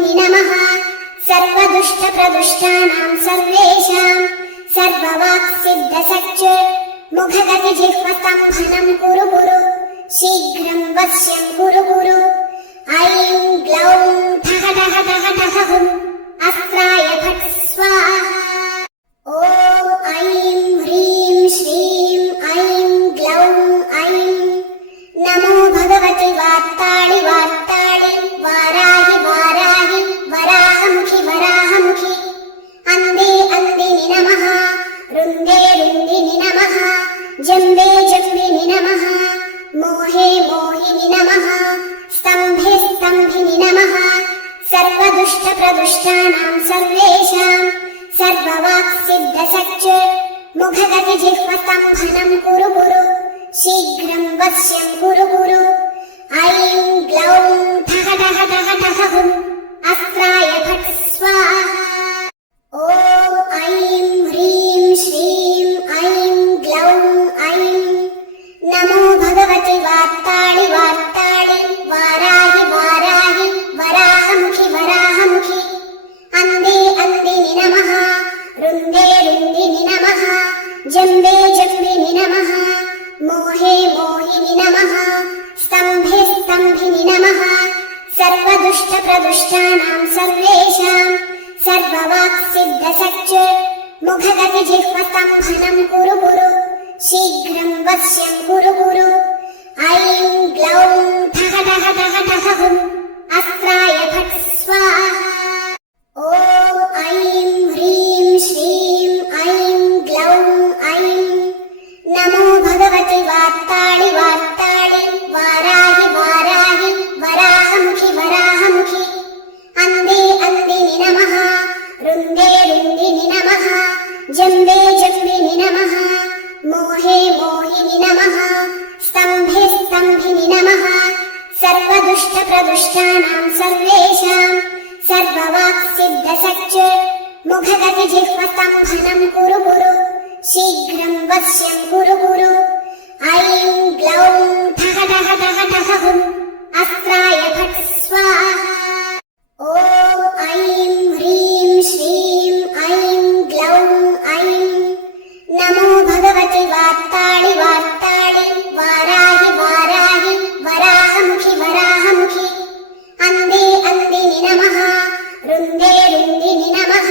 मोहिनि नमः सर्वदुष्टप्रदुष्टानां सर्वेषां सर्ववाक्सिद्धसच्च मुखगतिजिह्वस्तम्भनं कुरु कुरु शीघ्रं वश्यं कुरु कुरु ऐं ग्लौं ठः ठः ठः ठः हुं अस्त्राय फट् स्वाहा ॐ ऐं ह्रीं श्रीं ऐं ग्लौं ऐं नमो भगवति वार्ताळि वार्ताळि वाराहि वाराहि वराहमुखि वराहमुखि अन्धे अन्दिनि नमः रुन्दे रुन्दिनि नमः जम्बे जम्बिनि नमः मोहे मोहिनि नमः स्तम्भे स्तम्भिनि नमः सर्वदुष्टप्रदुष्टानां सर्वेषां सर्ववाक्सिद्धसच्च मुखगतिजिह्वस्तम्भनं कुरु कुरु शीघ्रं वश्यं कुरु कुरु ऐं ग्लौं ठः ठः ठः ठः हुं अस्त्राय फट् स्वाहा ॐ ऐं ह्रीं श्रीं ऐं ग्लौं ऐं नमो भगवति वार्ताळि वार्ताळि वाराहि वाराहि वराहमुखि वराहमुखि अन्धे अन्दिनि नमः रुन्दे रुन्दिनि नमः जम्बे जम्बिनि नमः मोहे मोहिनि नमः स्तम्भे स्तम्भिनि नमः सर्वदुष्टप्रदुष्टानां सर्वेषां सर्ववाक्सिद्धसच्च मुखगतिजिह्वस्तम्भनं कुरु कुरु शीघ्रं वश्यं कुरु कुरु ऐं ग्लौं ठः ठः ठः ठः हुं अस्त्राय फट् स्वाहा ॐ ऐं ह्रीं श्रीं ऐं ग्लौं ऐं नमो भगवति वार्ताळि वार्ताळि वाराहि वाराहि वराहमुखि वराहमुखि अन्धे अन्दिनि नमः रुन्दे रुन्दिनि नमः जम्बे जम्बिनि नमः मोहे मोहिनि नमः स्तम्भे स्तम्भिनि नमः सर्वदुष्टप्रदुष्टानां सर्वेषां सर्ववाक्सिद्धसच्च मुखगतिजिह्वस्तम्भनं कुरु कुरु शीघ्रं वश्यं कुरु कुरु ऐं ग्लौं ठः ठः ठः ठः हुं अस्त्राय फट् स्वाहा ॐ ऐं ह्रीं श्रीं ऐं ग्लौं ऐं नमो भगवति वार्ताळि वार्ताळि वाराहि वाराहि वराहमुखि वराहमुखि अन्धे अन्दिनि नमः रुन्दे रुन्दिनि नमः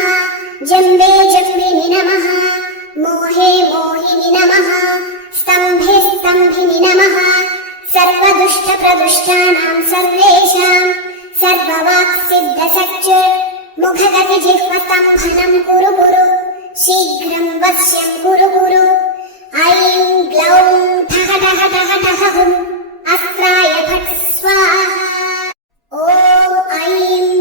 जम्बे जम्बिनि नमः मोहे मोहिनि नमः स्तम्भे स्तम्भिनि नमः सर्वदुष्टप्रदुष्टानां सर्वेषां सर्ववाक्सिद्धसच्च मुखगतिजिह्वस्तम्भनं कुरु कुरु शीघ्रं वश्यं कुरु कुरु ऐं ग्लौं ठः ठः ठः ठः हुं अस्त्राय फट् स्वाहा ॐ ऐं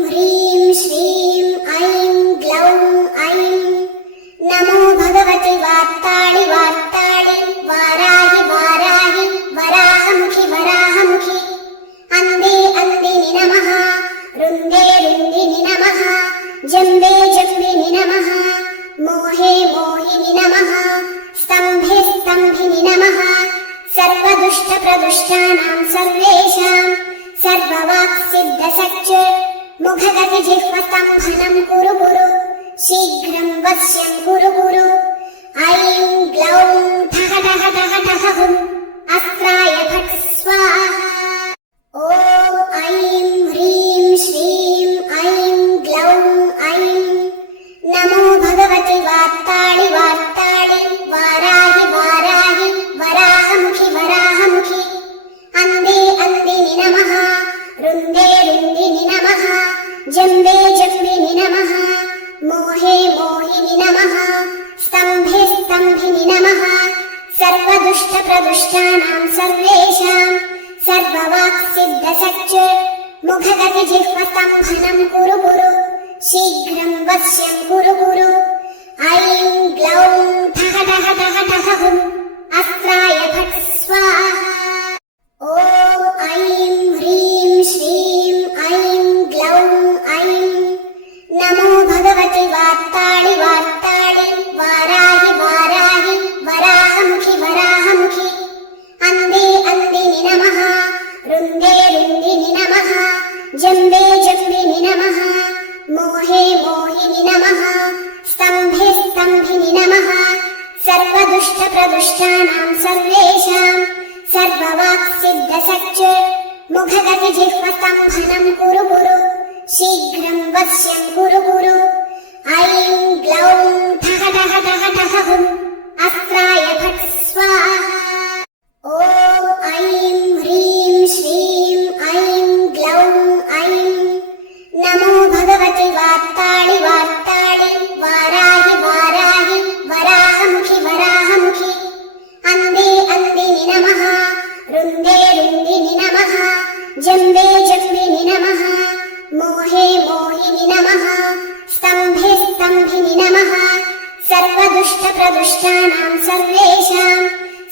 ह्रीं श्रीं ऐं ग्लौं ऐं नमो भगवति वार्ताळि वार्ताळि वाराहि वाराहि वराहमुखि वराहमुखि अन्धे अन्दिनि नमः रुन्दे रुन्दिनि नमः जम्बे जम्बिनि नमः मोहे मोहिनि नमः स्तम्भे स्तम्भिनि नमः सर्वदुष्टप्रदुष्टानां सर्वेषां सर्ववाक्सिद्धसच्च मुखगतिजिह्वस्तम्भनं कुरु कुरु शीघ्रं वश्यं कुरु कुरु ऐं ग्लौं ठः ठः ठः ठः हुं अस्त्राय फट् स्वाहा ॐ ऐं ह्रीं श्रीं ऐं ग्लौं ऐं नमो भगवति वार्ताळि वार्ताळि वाराहि वाराहि वराहमुखि वराहमुखि अन्धे अन्दिनि नमः रुन्दे रुन्दिनि नमः जम्बे जम्बिनि नमः मोहे मोहिनि नमः स्तम्भे स्तम्भिनि नमः सर्वदुष्टप्रदुष्टानां सर्वेषां सर्ववाक्सिद्धसच्च मुखगतिजिह्वस्तम्भनं कुरु कुरु शीघ्रं वश्यं कुरु कुरु ऐं ग्लौं ठः ठः ठः ठः हुं अस्त्राय फट् स्वाहा ॐ ऐं ह्रीं श्रीं ऐं ग्लौं ऐं नमो भगवति वार्ताळि वार्ताळि वाराहि वाराहि वराहमुखि वराहमुखि अन्धे अन्दिनि नमः रुन्दे रुन्दिनि नमः जम्बे जम्बिनि नमः वश्यं कुरु कुरु ऐं ग्लौं ठः ठः ठः ठः हुं अस्त्राय फट् स्वाहा ॐ ऐं ह्रीं श्रीं ऐं ग्लौं ऐं नमो भगवति वार्ताळि वार्ताळि वाराहि वाराहि वराहमुखि वराहमुखि अन्धे अन्दिनि नमः रुन्दे रुन्दिनि नमः जम्बे जम्बिनि नमः मोहे मोहिनि नमः स्तम्भे स्तम्भिनि नमः सर्वदुष्टप्रदुष्टानां सर्वेषां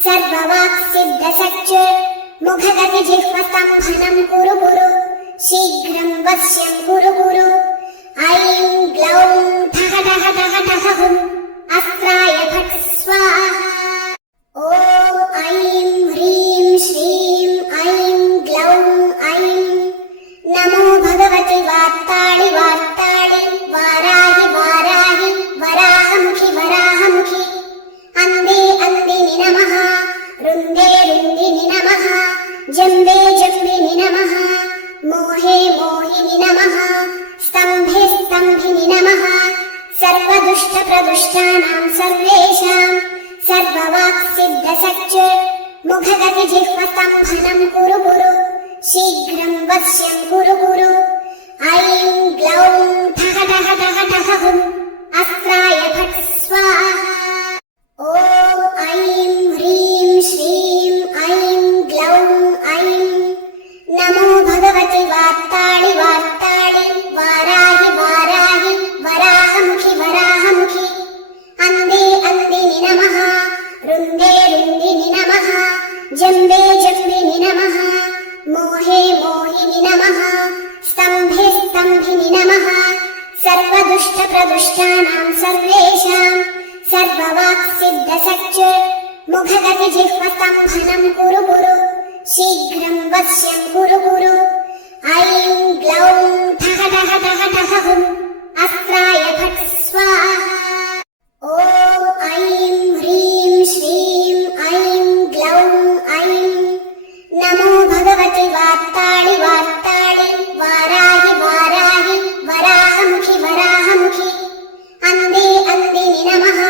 सर्ववाक्सिद्धसच्च मुखगतिजिह्वस्तम्भनं कुरु कुरु शीघ्रं वश्यं कुरु कुरु ऐं ग्लौं ठः ठः ठः ठः हुं अस्त्राय फट् स्वाहा ॐ ऐं ह्रीं श्रीं ऐं ग्लौं ऐं नमो भगवति वार्ताळि वार्ताळि वाराहि वाराहि वराहमुखि वराहमुखि अन्धे अन्दिनि नमः रुन्दे रुन्दिनि नमः जम्बे जम्बिनि नमः मोहे मोहिनि नमः स्तम्भे स्तम्भिनि नमः सर्वदुष्टप्रदुष्टानां सर्वेषां सर्ववाक्सिद्धसच्च मुखगतिजिह्वस्तम्भनं कुरु कुरु शीघ्रं वश्यं कुरु कुरु ऐं ग्लौं ठः ठः ठः ठः हुं अस्त्राय फट् स्वाहा ॐ ऐं ह्रीं श्रीं ऐं ग्लौं ऐं नमो भगवति वार्ताळि वार्ताळि वाराहि वाराहि वराहमुखि वराहमुखि अन्धे अन्दिनि नमः रुन्दे रुन्दिनि नमः जम्बे जम्बिनि नमः मोहे मोहिनि नमः स्तम्भे स्तम्भिनि नमः सर्वदुष्टप्रदुष्टानां सर्वेषां सर्ववाक्सिद्धसच्च मुखगतिजिह्वस्तम्भनं कुरु कुरु शीघ्रं वश्यं कुरु कुरु ऐं ग्लौं ठः ठः ठः ठः हुं अस्त्राय फट् स्वाहा ॐ ऐं ह्रीं श्रीं ऐं ग्लौं ऐं नमो भगवति वार्ताळि वार्ताळि वाराहि वाराहि वराहमुखि वराहमुखि अन्धे अन्दिनि नमः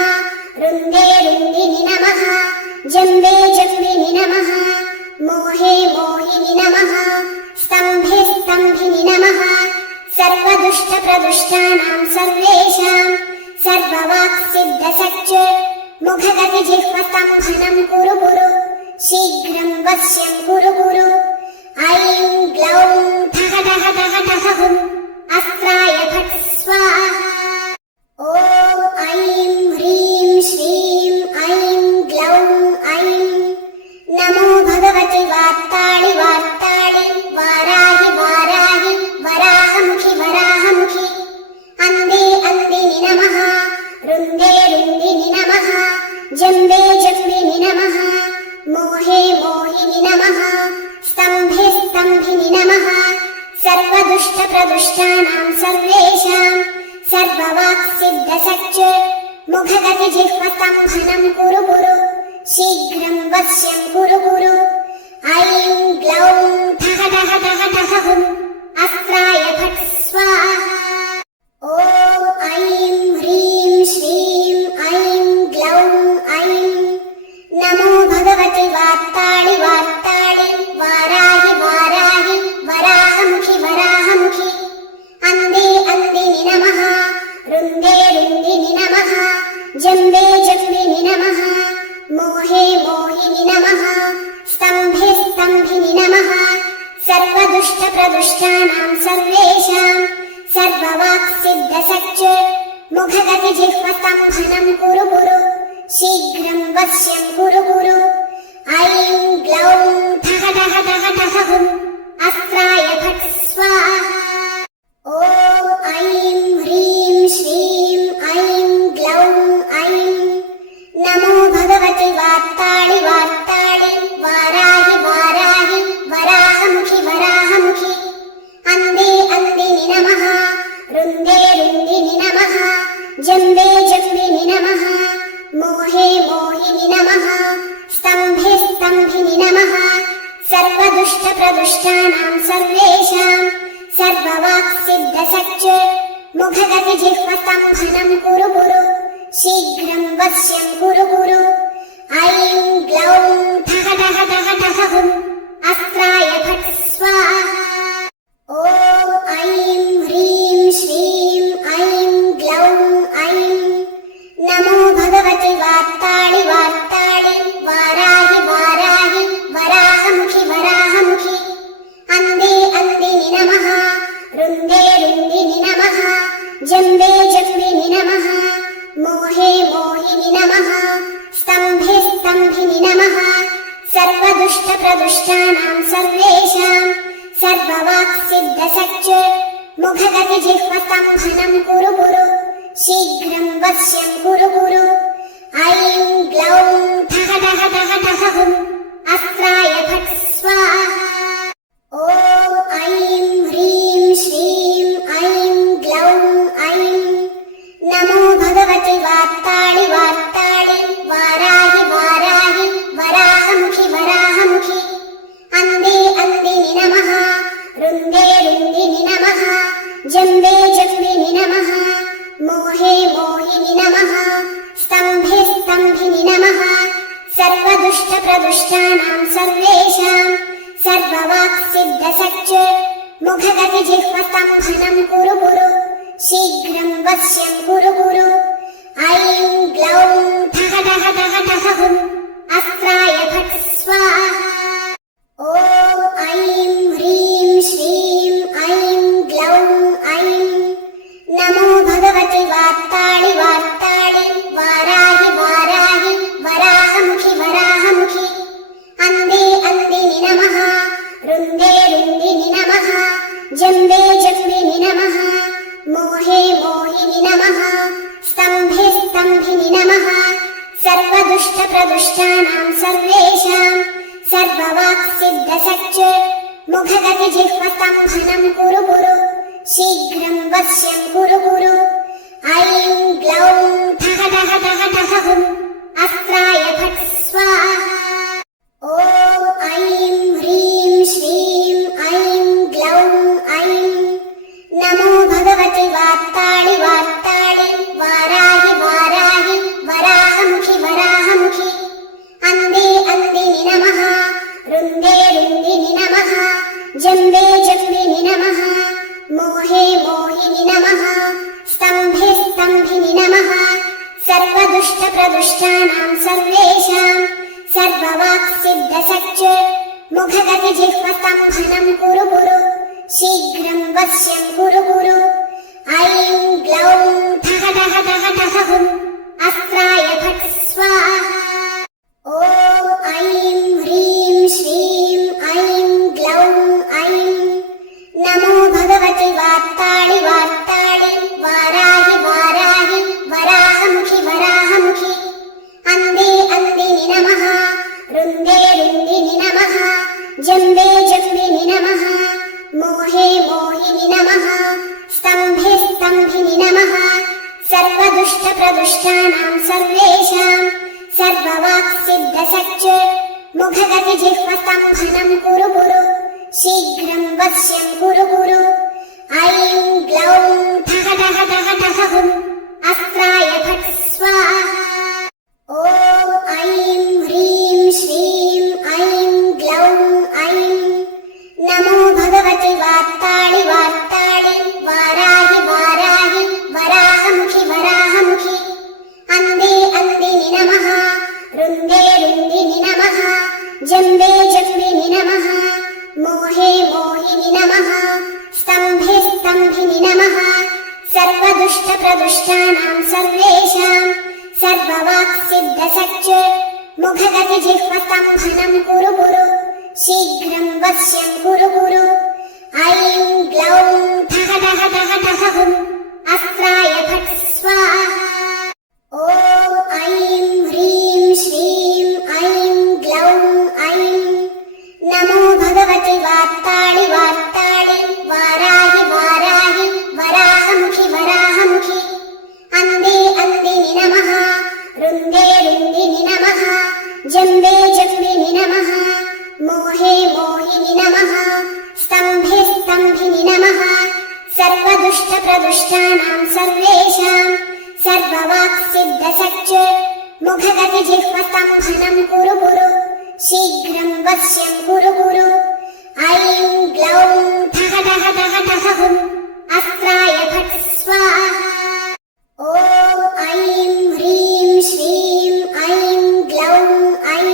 रुन्दे रुन्दिनि नमः जम्बे जम्बिनि नमः मोहे मोहिनि नमः स्तम्भे स्तम्भिनि नमः सर्वदुष्टप्रदुष्टानां सर्वेषां सर्ववाक्सिद्धसच्च मुखगतिजिह्वस्तम्भनं कुरु कुरु शीघ्रं वश्यं कुरु कुरु ऐं ग्लौं ठः ठः ठः ठः हुं अस्त्राय फट् स्वाहा ॐ ऐं ह्रीं श्रीं ऐं ग्लौं ऐं नमो भगवति वार्ताळि वार्ताळि वाराहि वाराहि वराहमुखि वराहमुखि अन्धे अन्दिनि नमः रुन्दे रुन्दिनि नमः जम्बे जम्बिनि नमः मोहे मोहिनि नमः स्तम्भे स्तम्भिनि नमः सर्वदुष्टप्रदुष्टानां सर्वेषां सर्ववाक्सिद्धसच्च मुखगतिजिह्वस्तम्भनं कुरु कुरु शीघ्रं वश्यं कुरु कुरु ऐं ग्लौं ठः ठः ठः ठः हुं अस्त्राय फट् स्वाहा ॐ ऐं ह्रीं श्रीं ऐं ग्लौं ऐं नमो भगवति वार्ताळि वार्ताळि वाराहि वाराहि वराहमुखि वराहमुखि अन्धे अन्दिनि नमः रुन्दे रुन्दिनि नमः जम्बे जम्बिनि नमः मोहे मोहिनि नमः स्तम्भे स्तम्भिनि नमः सर्वदुष्टप्रदुष्टानां सर्वेषां सर्ववाक्सिद्धसच्च मुखगतिजिह्वस्तम्भनं कुरु कुरु शीघ्रं वश्यं कुरु कुरु ऐं ग्लौं ठः ठः ठः ठः हुं अस्त्राय फट् स्वाहा ॐ ऐं ह्रीं श्रीं ऐं ग्लौं ऐं नमो भगवति वार्ताळि वार्ताळि वाराहि वाराहि वराहमुखि वराहमुखि अन्धे अन्दिनि नमः रुन्दे रुन्दिनि नमः जम्बे जम्बिनि नमः मोहे मोहिनि नमः स्तम्भे स्तम्भिनि नमः सर्वदुष्टप्रदुष्टानां सर्वेषां सर्ववाक्सिद्धसच्च मुखगतिजिह्वस्तम्भनं कुरु कुरु शीघ्रं वश्यं कुरु कुरु ऐं ग्लौं ठः ठः ठः ठः हुम् अस्त्राय फट् स्वाहा ॐ ऐं ह्रीं श्रीं ऐं ग्लौं ऐं नमो भगवति वार्ताळि वार्ताळि वाराहि वाराहि वराहमुखि वराहमुखि अन्धे अन्दिनि नमः रुन्दे रुन्दिनि नमः जम्बे जम्बिनि नमः मोहे मोहिनि नमः स्तम्भे स्तम्भिनि नमः सर्वदुष्टप्रदुष्टानां सर्वेषां सर्ववाक्सिद्धसच्च मुखगतिजिह्वस्तम्भनं कुरु कुरु शीघ्रं वश्यं कुरु कुरु ऐं ग्लौं ठः ठः ठः ठः हुम् अस्त्राय फट् स्वाहा ॐ ऐं ह्रीं श्रीं ऐं ग्लौं ऐं नमो भगवति वार्ताळि वार्ताळि वाराहि वाराहि वराहमुखि वराहमुखि अन्धे अन्दिनि नमः रुन्दे रुन्दिनि नमः जम्बे जम्बिनि नमः मोहे मोहिनि नमः स्तम्भे स्तम्भिनि नमः सर्वदुष्टप्रदुष्टानां सर्वेषां सर्ववाक्सिद्धसच्च मुखगतिजिह्वस्तम्भनं कुरु कुरु शीघ्रं वश्यं कुरु कुरु ऐं ग्लौं ठः ठः ठः ठः हुम् अस्त्राय फट् स्वाहा ॐ ऐं ह्रीं श्रीं ऐं ग्लौं ऐं नमो भगवति वार्ताळि वार्ताळि वाराहि वाराहि वराहमुखि वराहमुखि अन्धे अन्दिनि नमः रुन्दे रुन्दिनि नमः जम्बे जम्बिनि नमः मोहे मोहिनि नमः स्तम्भे स्तम्भिनि नमः सर्वदुष्टप्रदुष्टानां सर्वेषां सर्ववाक्सिद्धसच्च मुखगतिजिह्वस्तम्भनं कुरु कुरु शीघ्रं वश्यं कुरु कुरु ऐं ग्लौं ठः ठः ठः ठः हुम् अस्त्राय फट् स्वाहा ॐ ऐं ह्रीं श्रीं ऐं ग्लौं ऐं नमो भगवति वार्ताळि वार्ताळि वाराहि वाराहि वराहमुखि वराहमुखि अन्धे अन्दिनि नमः रुन्दे रुन्दिनि नमः जम्बे जम्बिनि नमः मोहे मोहिनि नमः स्तम्भे स्तम्भिनि नमः सर्वदुष्टप्रदुष्टानां सर्वेषां सर्ववाक्सिद्धसच्च मुखगतिजिह्वस्तम्भनं कुरु कुरु शीघ्रं वश्यं कुरु कुरु ऐं ग्लौं ठः ठः ठः ठः हुम् अस्त्राय फट् स्वाहा ॐ ऐं ह्रीं श्रीं ऐं ग्लौं ऐं नमो भगवति वार्ताळि वार्ताळि वाराहि वाराहि वराहमुखि वराहमुखि अन्धे अन्दिनि नमः रुन्दे रुन्दिनि नमः जम्बे जम्बिनि नमः मोहे मोहिनि नमः स्तम्भे स्तम्भिनि नमः सर्वदुष्टप्रदुष्टानां सर्वेषां सर्ववाक्सिद्धसच्च मुखगतिजिह्वस्तम्भनं कुरु कुरु शीघ्रं वश्यं कुरु कुरु ऐं ग्लौं ठः ठः ठः ठः हुम् अस्त्राय फट् स्वाहा ॐ ऐं ह्रीं श्रीं ऐं ग्लौं ऐं नमो भगवति वार्ताळि वार्ताळि वाराहि वाराहि वराहमुखि वराहमुखि अन्धे अन्दिनि नमः रुन्दे रुन्दिनि नमः जम्बे जम्बिनि नमः मोहे मोहिनि नमः स्तम्भे स्तम्भिनि नमः सर्वदुष्टप्रदुष्टानां सर्वेषां सर्ववाक्सिद्धसच्च मुखगतिजिह्वस्तम्भनं कुरु कुरु शीघ्रं वश्यं कुरु कुरु ऐं ग्लौं ठः ठः ठः ठः हुम् अस्त्राय फट् स्वाहा ॐ ऐं ह्रीं श्रीं ऐं ग्लौं ऐं नमो भगवति वार्ताळि वार्ताळि वाराहि वाराहि वराहमुखि वराहमुखि अन्धे अन्दिनि नमः रुन्दे रुन्दिनि नमः जम्बे जम्बिनि नमः मोहे मोहिनि नमः स्तम्भे स्तम्भिनि नमः सर्व सर्वदुष्टप्रदुष्टानां सर्वेषां सर्ववाक्सिद्धसच्च मुखगतिजिह्वस्तम्भनं कुरु कुरु शीघ्रं वश्यं कुरु कुरु ऐं ग्लौं ठः ठः ठः ठः हुम् अस्त्राय फट् स्वाहा ॐ ऐं ह्रीं श्रीं ऐं ग्लौं ऐं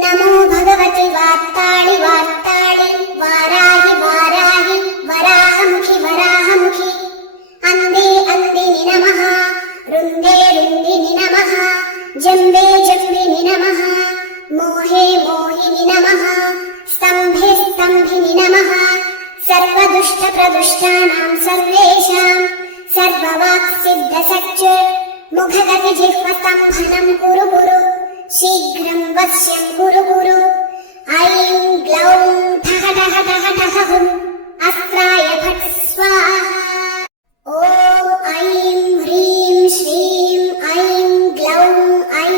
नमो भगवति वार्ताळि वार्ताळि वाराहि वाराहि वराहमुखि वराहमुखि अन्धे अन्दिनि नमः रुन्दे रुन्दिनि नमः जम्बे जम्बिनि नमः मोहे मोहिनि नमः स्तम्भे स्तम्भिनि नमः सर्वदुष्टप्रदुष्टानां सर्वेषां सर्ववाक्सिद्धसच्च मुखगतिजिह्वस्तम्भनं कुरु कुरु शीघ्रं वश्यं कुरु कुरु ऐं ग्लौं ठः ठः ठः ठः हुम् अस्त्राय फट् स्वाहा ॐ ऐं ह्रीं श्रीं ऐं ग्लौं ऐं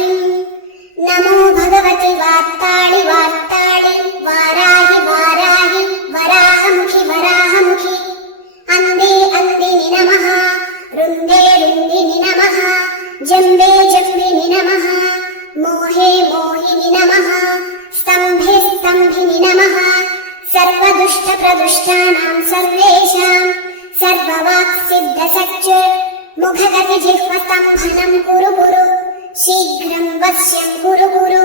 नमो भगवति वार्ताळि वार्ताळि वाराहि वाराहि वराहमुखि वराहमुखि अन्धे अन्दिनि नमः रुन्दे रुन्दिनि नमः जम्बे जम्बिनि नमः मोहे मोहिनि नमः स्तम्भे स्तम्भिनि नमः सर्वदुष्टप्रदुष्टानां सर्वेषां सर्ववाक्सिद्धसच्च मुखगतिजिह्वस्तम्भनं कुरु कुरु शीघ्रं वश्यं कुरु कुरु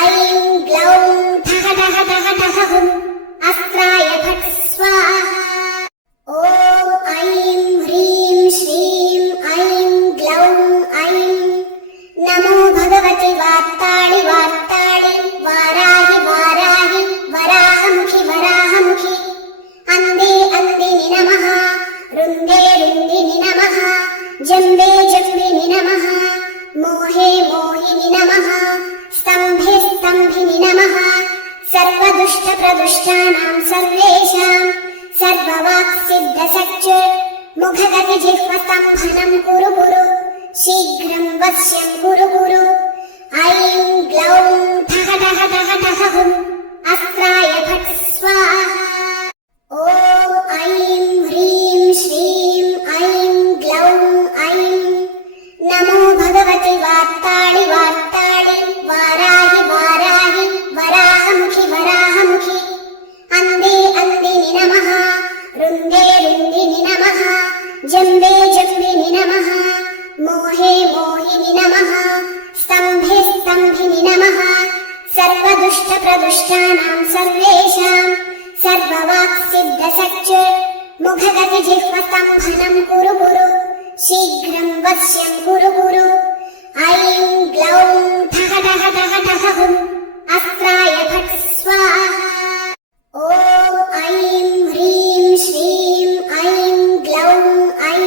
ऐं ग्लौं ठः ठः ठः ठः हुम् अस्त्राय फट् स्वाहा ॐ ऐं ह्रीं श्रीं ऐं ग्लौं ऐं नमो भगवति वार्ताळि वार्ताळि वाराहि वाराहि वराहमुखि वराहमुखि अन्धे अन्दिनि नमः रुन्दे रुन्दिनि नमः जम्बे जम्बिनि नमः मोहे मोहिनि नमः स्तम्भे स्तम्भिनि नमः सर्वदुष्टप्रदुष्टानां सर्वेषां सर्ववाक्सिद्धसच्च मुखगतिजिह्वस्तम्भनं कुरु कुरु शीघ्रं वश्यं कुरु कुरु ऐं ग्लौं ठः ठः ठः ठः हुम् अस्त्राय फट् स्वाहा ॐ ऐं ह्रीं श्रीं ऐं ग्लौं ऐं नमो भगवति वार्ताळि वार्ताळि वाराहि वाराहि वराहमुखि वराहमुखि अन्धे अन्दिनि नमः रुन्दे रुन्दिनि नमः जम्बे जम्बिनि नमः मोहे मोहिनि नमः स्तम्भे स्तम्भिनि नमः सर्वदुष्टप्रदुष्टानां सर्वेषां सर्ववाक्सिद्धसच्च मुखगतिजिह्वस्तम्भनं कुरु कुरु शीघ्रं वश्यं कुरु कुरु ऐं ग्लौं ठः ठः ठः ठः हुम् अस्त्राय फट् स्वाहा ॐ ऐं ह्रीं श्रीं ऐं ग्लौं ऐं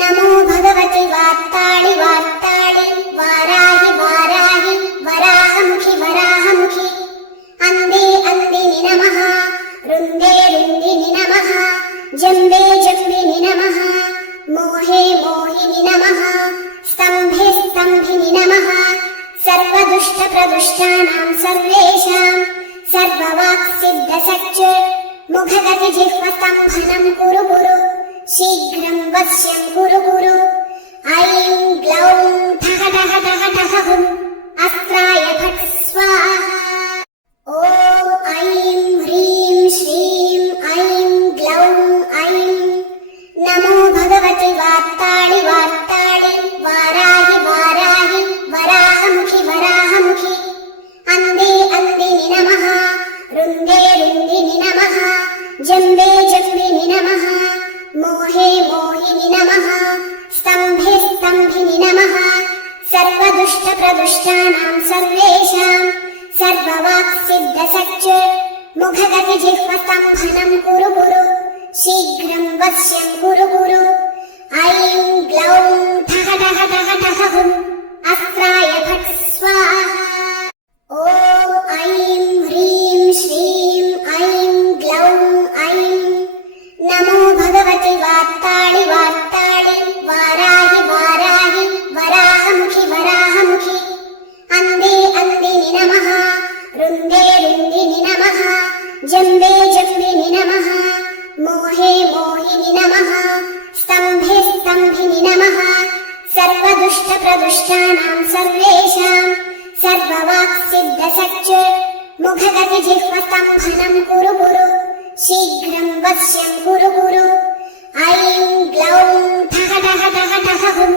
नमो भगवति वार्ताळि वार्ताळि वाराहि वाराहि वराहमुखि वराहमुखि अन्धे अन्दिनि नमः रुन्दे रुन्दिनि नमः जम्बे जम्बिनि नमः मोहे मोहिनि नमः स्तम्भे स्तम्भिनि नमः सर्वदुष्टप्रदुष्टानां सर्वेषां सर्ववाक्सिद्धसच्च मुखगतिजिह्वस्तम्भनं कुरु कुरु शीघ्रं वश्यं कुरु कुरु ऐं ग्लौं ठः ठः ठः ठः हुम् अस्त्राय फट् स्वाहा ॐ ऐं ह्रीं श्रीं ऐं ग्लौं ऐं नमो भगवति वार्ताळि वार्ताळि वाराहि वाराहि वराहमुखि वराहमुखि अन्धे अन्दिनि नमः रुन्दे रुन्दिनि नमः जम्बे जम्बिनि नमः मोहे मोहिनि नमः स्तम्भे स्तम्भिनि नमः सर्वदुष्टप्रदुष्टानां सर्वेषां सर्ववाक्सिद्धसच्च मुखगतिजिह्वस्तम्भनं कुरु कुरु शीघ्रं वश्यं कुरु कुरु ऐं ग्लौं ठः ठः ठः ठः हुम् अस्त्राय फट् स्वाहा ॐ ऐं ह्रीं श्रीं ऐं ग्लौं ऐं नमो भगवति वार्ताळि वार्ताळि वाराहि वाराहि वराहमुखि वराहमुखि अन्धे अन्दिनि नमः रुन्दे रुन्दिनि नमः जम्बे जम्बिनि नमः मोहे मोहिनि नमः अन्दिनि नमः सर्वदुष्टप्रदुष्टानां सर्वेषां सर्ववाक्सिद्धसच्च मुखगतिजिह्वस्तम्भनं कुरु कुरु शीघ्रं वश्यं कुरु कुरु ऐं ग्लौं ठः ठः ठः ठः हुम्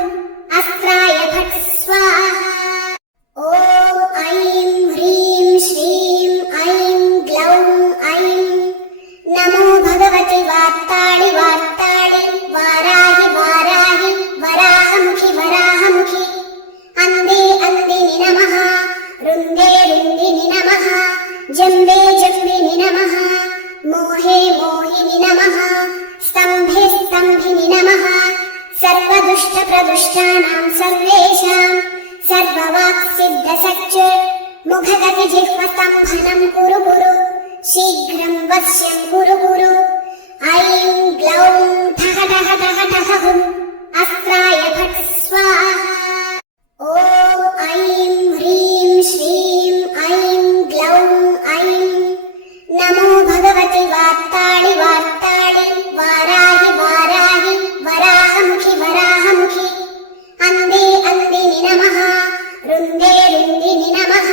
अस्त्राय फट् स्वाहा ॐ ऐं ह्रीं श्रीं ऐं ग्लौं ऐं नमो भगवति वार्ताळि वार्ताळि वाराहि वाराहि वराहमुखि वराहमुखि अन्धे अन्दिनि नमः रुन्दे रुन्दिनि नमः जम्बे जम्बिनि नमः मोहे मोहिनि नमः स्तम्भे स्तम्भिनि नमः सर्वदुष्टप्रदुष्टानां सर्वेषां सर्ववाक्सिद्धसच्च मुखगतिजिह्वस्तम्भनं कुरु कुरु शीघ्रं वश्यं कुरु कुरु ऐं ग्लौं ठः ठः ठः ठः हुम् अस्त्राय फट् स्वाहा ॐ ऐं ह्रीं श्रीं ऐं ग्लौं ऐं नमो भगवति वार्ताळि वार्ताळि वाराहि वाराहि वराहमुखि वराहमुखि अन्धे अन्दिनि नमः रुन्दे रुन्दिनि नमः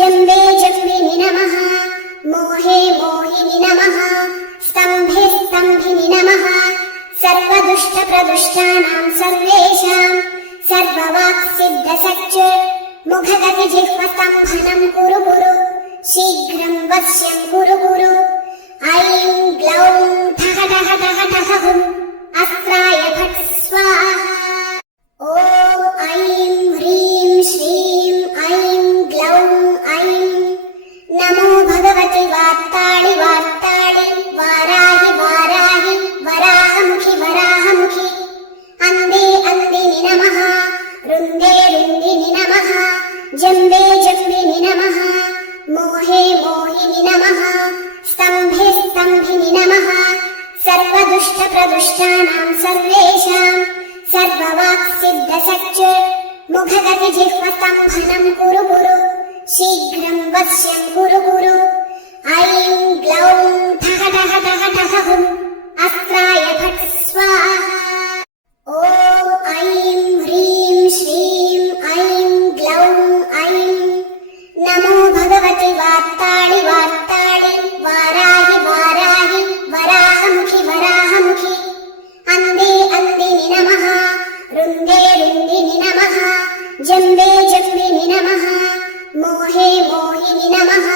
जम्बे जम्बिनि नमः मोहे मोहिनि नमः स्तम्भे स्तम्भिनि नमः सर्वदुष्टप्रदुष्टानां सर्वेषां सर्ववाक्सिद्धसच्च मुखगतिजिह्वस्तम्भनं कुरु कुरु शीघ्रं वश्यं कुरु कुरु ऐं ग्लौं ठः ठः ठः ठः हुम् अस्त्राय फट् स्वाहा ॐ ऐं ह्रीं श्रीं ऐं ग्लौं ऐं नमो भगवति वार्ताळि वार्ताळि वाराहि वाराहि वराहमुखि वराहमुखि अन्धे अन्दिनि नमः रुन्दे रुन्दिनि नमः जम्बे जम्बिनि नमः मोहे मोहिनि नमः स्तम्भे स्तम्भिनि नमः सर्वदुष्टप्रदुष्टानां सर्वेषां सर्ववाक्सिद्धसच्च मुखगतिजिह्वस्तम्भनं कुरु कुरु शीघ्रं वश्यं कुरु कुरु ऐं ग्लौं ठः ठः ठः ठः हुम् अस्त्राय फट् स्वाहा ॐ ऐं ह्रीं श्रीं ऐं ग्लौं ऐं नमो भगवति वार्ताळि वार्ताळि वाराहि वाराहि वराहमुखि वराहमुखि अन्धे अन्दिनि नमः रुन्दे रुन्दिनि नमः जम्बे जम्बिनि नमः मोहे मोहिनि नमः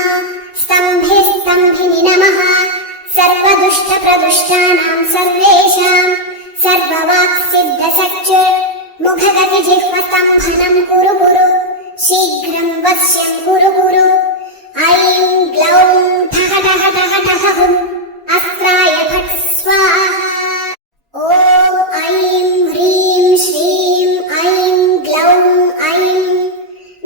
स्तम्भे स्तम्भिनि नमः सर्वदुष्टप्रदुष्टानां सर्वेषां सर्ववाक्सिद्धसच्च मुखगतिजिह्वस्तम्भनं कुरु कुरु शीघ्रं वश्यं कुरु कुरु ऐं ग्लौं ठः ठः ठः ठः हुम् अस्त्राय फट् स्वाहा ॐ ऐं ह्रीं श्रीं ऐं ग्लौं ऐं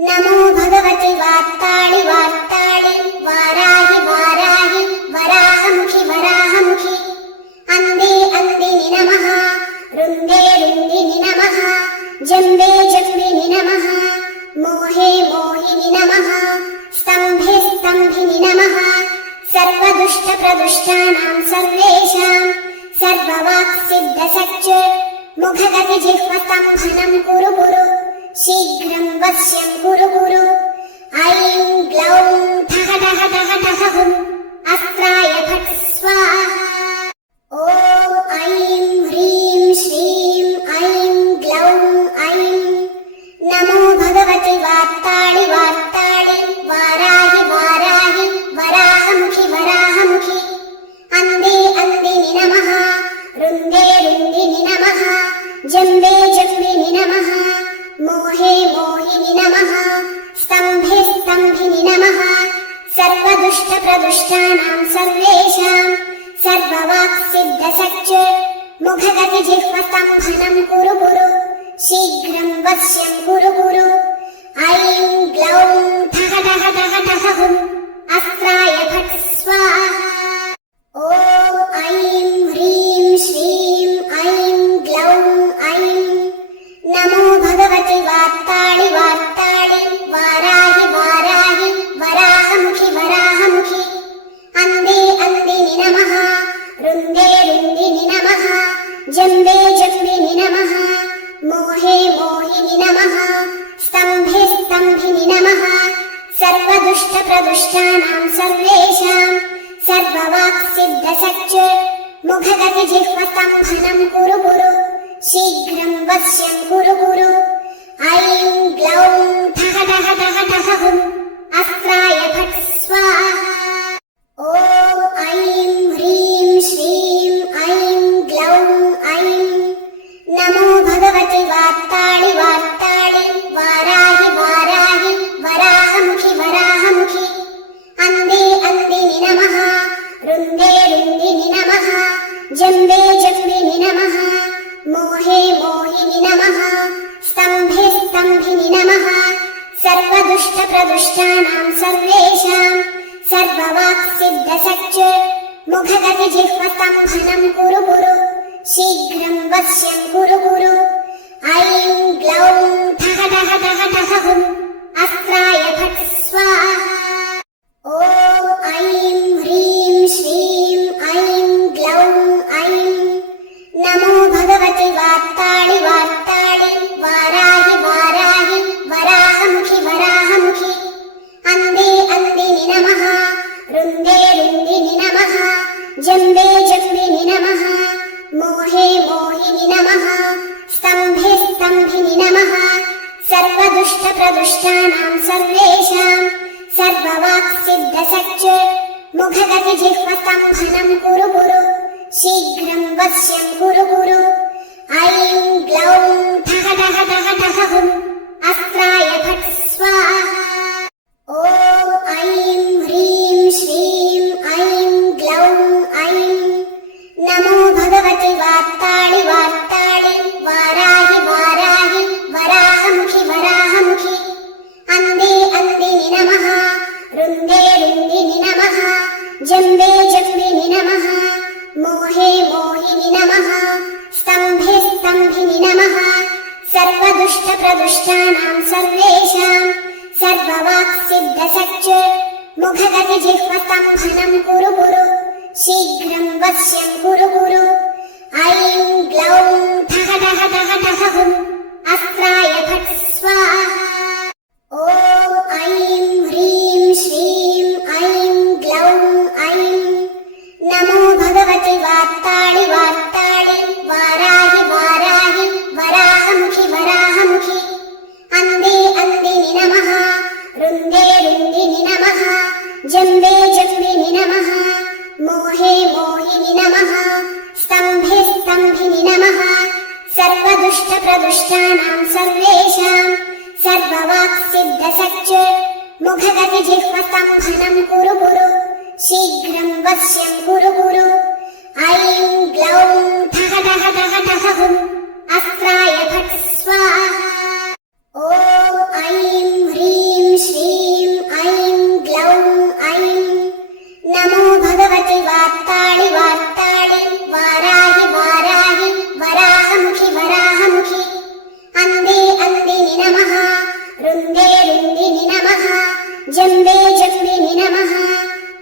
नमो भगवति वार्ताळि वार्ताळि वाराहि वाराहि वराहमुखि वराहमुखि अन्धे अन्दिनि नमः रुन्दे रुन्दिनि नमः जम्बे जम्बिनि नमः मोहे मोहिनि नमः स्तम्भे स्तम्भिनि नमः सर्वदुष्टप्रदुष्टानां सर्वेषां सर्ववाक्सिद्धसच्च मुखगतिजिह्वस्तम्भनं कुरु कुरु शीघ्रं वश्यं कुरु कुरु ऐं ग्लौं ठः ठः ठः ठः हुम् अस्त्राय फट् स्वाहा ॐ ऐं ह्रीं श्रीं ऐं ग्लौं ऐं नमो भगवति वार्ताळि वार्ताळि वाराहि वाराहि वराहमुखि वराहमुखि अन्धे अन्दिनि नमः रुन्दे रुन्दिनि नमः जम्बे जम्बिनि नमः मोहे मोहिनि नमः स्तम्भे स्तम्भिनि नमः सर्वदुष्टप्रदुष्टानां सर्वेषां सर्ववाक्सिद्धसच्च मुखगतिजिह्वस्तम्भनं कुरु कुरु शीघ्रं वश्यं कुरु कुरु ऐं ग्लौं ठः ठः ठः ठः हुम् अस्त्राय फट् स्वाहा ॐ ऐं ह्रीं श्रीं ऐं ग्लौं ऐं नमो भगवति वार्ताळि वार्ताळि वाराहि वाराहि वराहमुखि वराहमुखि अन्धे अन्दिनि नमः रुन्दे रुन्दिनि नमः जम्बे जम्बिनि नमः सर्वेषां सर्ववाक्सिद्धसच्च मुखगतिजिह्वस्तम्भनं कुरु कुरु शीघ्रं वश्यं कुरु कुरु ऐं ग्लौं ठः ठः ठः ठः हुं अस्त्राय फट् स्वाहा ॐ ऐं ह्रीं श्रीं ऐं ग्लौं ऐं नमो भगवति वार्ताळि वार्ताळि वाराहि वाराहि वराहमुखि वराहमुखि अन्धे अन्दिनि नमः रुन्दे रुन्दिनि नमः जम्बे जम्बिनि नमः मोहे मोहिनि नमः स्तम्भे स्तम्भिनि नमः सर्वदुष्टप्रदुष्टानां सर्वेषां सर्ववाक्सिद्धसच्च मुखगतिजिह्वस्तम्भनं कुरु कुरु शीघ्रं वश्यं कुरु कुरु ऐं ग्लौं ठः ठः ठः ठः हुं अस्त्राय फट् स्वाहा ॐ ऐं ह्रीं श्रीं ऐं ग्लौं ऐं नमो भगवति वार्ताळि वार्ताळि वाराहि वाराहि वराहमुखि वराहमुखि अन्धे अन्दिनि नमः रुन्दे रुन्दिनि नमः जम्बे जम्बिनि नमः मोहे मोहिनि नमः स्तम्भे स्तम्भिनि नमः सर्वदुष्टप्रदुष्टानां सर्वेषां सर्ववाक्सिद्धसच्च मुखगतिजिह्वस्तम्भनं कुरु कुरु शीघ्रं वश्यं कुरु कुरु ऐं ग्लौं ठः ठः ठः ठः हुं अस्त्राय फट् स्वाहा ॐ ऐं ह्रीं श्रीं ऐं ग्लौं ऐं नमो भगवति वार्ताळि वार्ताळि वाराहि वाराहि वराहमुखि वराहमुखि अन्धे अन्दिनि नमः रुन्दे रुन्दिनि नमः जम्बे जम्बिनि नमः मोहे मोहिनि नमः स्तम्भे स्तम्भिनि नमः सर्वदुष्टप्रदुष्टानां सर्वेषां सर्ववाक्सिद्धसच्च मुखगतिजिह्वस्तम्भनं कुरु कुरु शीघ्रं वश्यं कुरु कुरु ऐं ग्लौं ठः ठः ठः ठः हुं अस्त्राय फट् स्वाहा ॐ ऐं ह्रीं श्रीं ऐं ग्लौं ऐं नमो भगवति वार्ताळि वार्ताळि वाराहि वाराहि वराहमुखि वराहमुखि अन्धे अन्दिनि नमः रुन्दे रुन्दिनि नमः जम्बे जम्बिनि नमः मोहे मोहिनि नमः स्तम्भे स्तम्भिनि नमः सर्वदुष्टप्रदुष्टानां सर्वेषां सर्ववाक्सिद्धसच्च मुखगतिजिह्वस्तम्भनं कुरु कुरु शीघ्रं वश्यं कुरु कुरु ऐं ग्लौं ठः ठः ठः ठः हुं अस्त्राय फट् स्वाहा ॐ ऐं ह्रीं श्रीं ऐं ग्लौं ऐं नमो भगवति वार्ताळि वार्ताळि वाराहि वाराहि वराहमुखि वराहमुखि अन्धे अन्दिनि नमः रुन्दे रुन्दिनि नमः जम्बे जम्बिनि नमः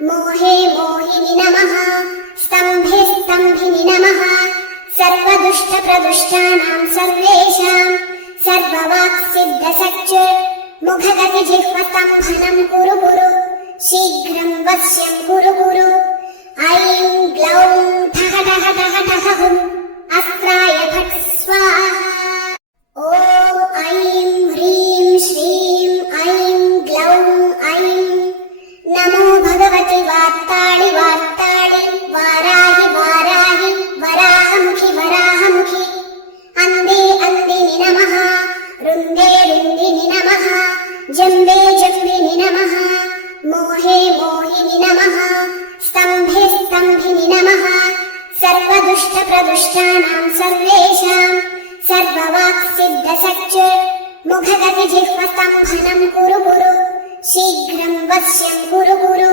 मोहे मोहिनि नमः स्तम्भे स्तम्भिनि नमः सर्वदुष्टप्रदुष्टानां सर्वेषां सर्ववाक्सिद्धसच्च मुखगतिजिह्वस्तम्भनं कुरु कुरु शीघ्रं वश्यं कुरु कुरु ऐं ग्लौं ठः ठः ठः ठः हुं अस्त्राय फट् स्वाहा ॐ ऐं ह्रीं श्रीं ऐं ग्लौं ऐं नमो भगवति वार्ताळि वार्ताळि वाराहि वाराहि वराहमुखि वराहमुखि अन्धे अन्दिनि नमः रुन्दे रुन्दिनि नमः जम्बे जम्बिनि नमः मोहे मोहिनि नमः स्तम्भे स्तम्भिनि नमः सर्वदुष्टप्रदुष्टानां सर्वेषां सर्ववाक्सिद्धसच्च मुखगतिजिह्वस्तम्भनं कुरु कुरु शीघ्रं वश्यं कुरु कुरु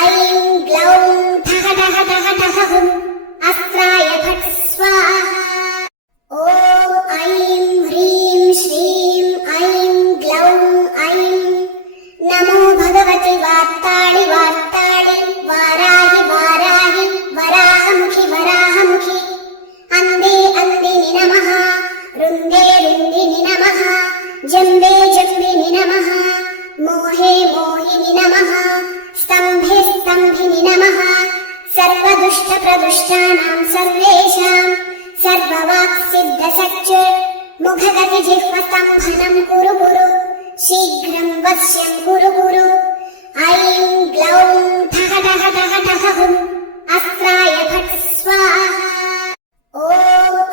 ऐं ग्लौं ठः ठः ठः ठः हुं अस्त्राय फट् स्वाहा ॐ ऐं ह्रीं श्रीं ऐं ग्लौं ऐं नमो भगवति वार्ताळि वार्ताळि वाराहि वाराहि वराहमुखि वराहमुखि अन्धे अन्दिनि नमः रुन्दे रुन्दिनि नमः जम्बे जम्बिनि नमः मोहे मोहिनि नमः स्तम्भे सर्वदुष्टप्रदुष्टानां सर्वेषां सर्ववाक्सिद्धसच्च मुखगतिजिह्वस्तम्भनं कुरु कुरु शीघ्रं वश्यं कुरु कुरु ऐं ग्लौं ठः ठः ठः ठः हुं अस्त्राय फट् स्वाहा ॐ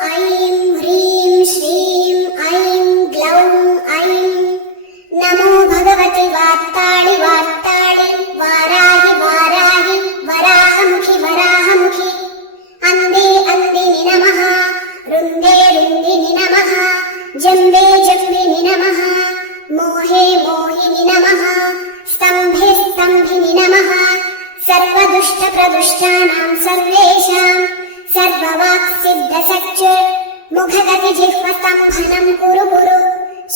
ऐं ह्रीं श्रीं ऐं ग्लौं ऐं नमो भगवति वार्ताळि वार्ताळि वाराहि वाराहि वराहमुखि वराहमुखि अन्धे अन्दिनि नमः रुन्दे रुन्दिनि नमः जम्बे जम्बिनि नमः मोहे मोहिनि नमः स्तम्भे स्तम्भिनि नमः सर्वदुष्टप्रदुष्टानां सर्वेषां सर्ववाक्सिद्धसच्च मुखगतिजिह्वस्तम्भनं कुरु कुरु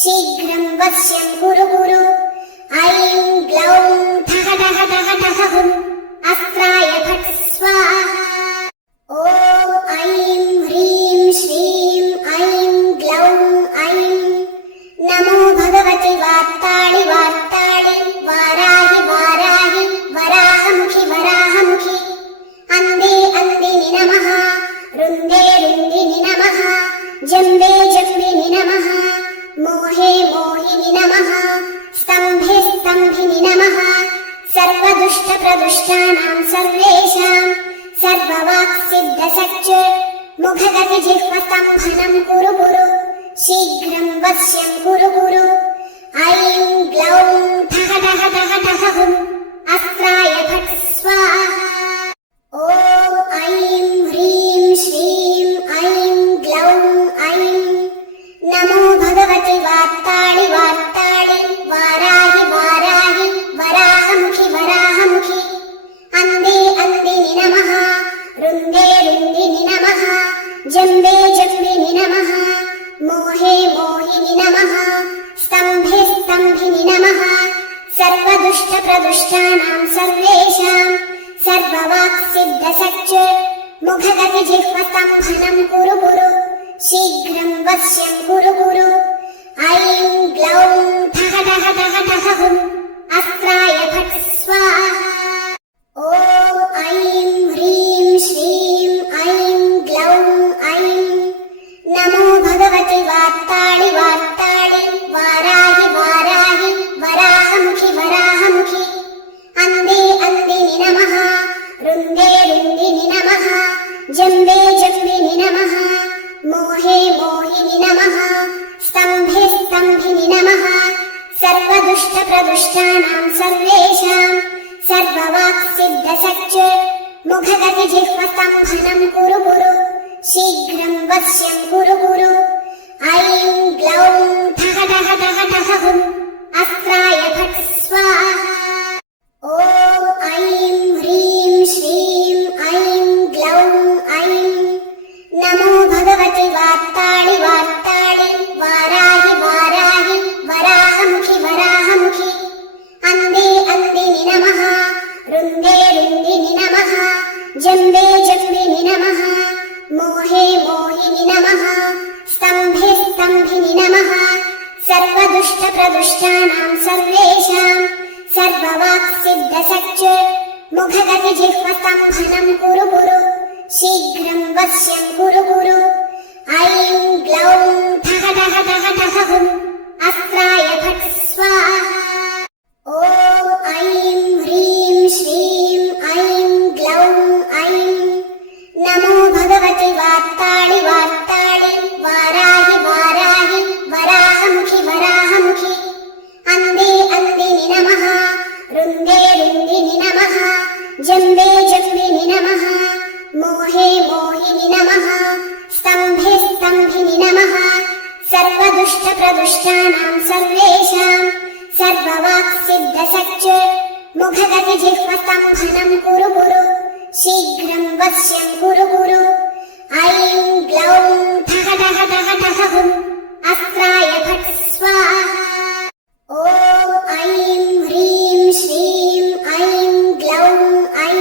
शीघ्रं वश्यं कुरु कुरु ऐं ग्लौं ठः ठः ठः ठः हुं अस्त्राय फट् स्वाहा ॐ ऐं ह्रीं श्रीं ऐं ग्लौं ऐं नमो भगवति वार्ताळि वार्ताळि वाराहि वाराहि वराहमुखि वराहमुखि अन्धे अन्दिनि नमः रुन्दे रुन्दिनि नमः जम्बे जम्बिनि नमः मोहे मोहिनि नमः स्तम्भे स्तम्भिनि नमः सर्वदुष्टप्रदुष्टानां सर्वेषां सर्ववाक्सिद्धसच्च मुखगतिजिह्वस्तम्भनं कुरु कुरु शीघ्रं वश्यं कुरु कुरु ऐं ग्लौं ठः ठः ठः ठः हुं अस्त्राय फट् स्वाहा ॐ ऐं ह्रीं श्रीं ऐं ग्लौं ऐं नमो भगवति वार्ताळि वार्ताळि वाराहि वाराहि वराहमुखि वराहमुखि अन्धे अन्दिनि नमः रुन्दे रुन्दिनि नमः जम्बे जम्बिनि नमः मोहे मोहिनि नमः स्तम्भे स्तम्भिनि नमः सर्वदुष्टप्रदुष्टानां सर्वेषां सर्ववाक्सिद्धसच्च मुखगतिजिह्वस्तम्भनं कुरु कुरु शीघ्रं वश्यं कुरु कुरु ऐं ग्लौं ठः ठः ठः ठः हुं अस्त्राय फट् स्वाहा ॐ ऐं ह्रीं श्रीं ऐं ग्लौं ऐं नमो भगवति वार्ताळि वार्ताळि वाराहि वाराहि वराहमुखि वराहमुखि अन्धे अन्दिनि नमः रुन्दे रुन्दिनि नमः जम्बे जम्बिनि नमः मोहे मोहिनि नमः स्तम्भे स्तम्भिनि नमः सर्वदुष्टप्रदुष्टानां सर्वेषां सर्ववाक्सिद्धसच्च मुखगतिजिह्वस्तम्भनं कुरु कुरु शीघ्रं वश्यं कुरु कुरु ऐं ग्लौं ठः ठः ठः ठः हुं अस्त्राय फट् स्वाहा ॐ ऐं ह्रीं श्रीं ऐं ग्लौं ऐं नमो भगवति वार्ताळि वार्ताळि वाराहि वाराहि वराहमुखि वराहमुखि अन्धे अन्दिनि नमः रुन्दे रुन्दिनि नमः जम्बे जम्बिनि नमः मोहे मोहिनि नमः स्तम्भे स्तम्भिनि नमः सर्वदुष्टप्रदुष्टानां सर्वेषां सर्ववाक्सिद्धसच्च मुखगतिजिह्वस्तम्भनं कुरु कुरु शीघ्रं वश्यं कुरु कुरु ऐं ग्लौं ठः ठः ठः ठः हुं अस्त्राय फट् स्वाहा ॐ ऐं ह्रीं श्रीं ऐं ग्लौं ऐं नमो भगवति वार्ताळि वार्ताळि वाराहि वाराहि वराहमुखि वराहमुखि अन्धे अन्दिनि नमः रुन्दे रुन्दिनि नमः जम्बे जम्बिनि नमः मोहे मोहिनि नमः स्तम्भे स्तम्भिनि नमः सर्वदुष्टप्रदुष्टानां सर्वेषां सर्ववाक्सिद्धसच्च मुखगतिजिह्वस्तम्भनं कुरु कुरु शीघ्रं वश्यं कुरु कुरु ऐं ग्लौं ठः ठः ठः ठः हुं अस्त्राय फट् स्वाहा ॐ ऐं ह्रीं श्रीं ऐं ग्लौं ऐं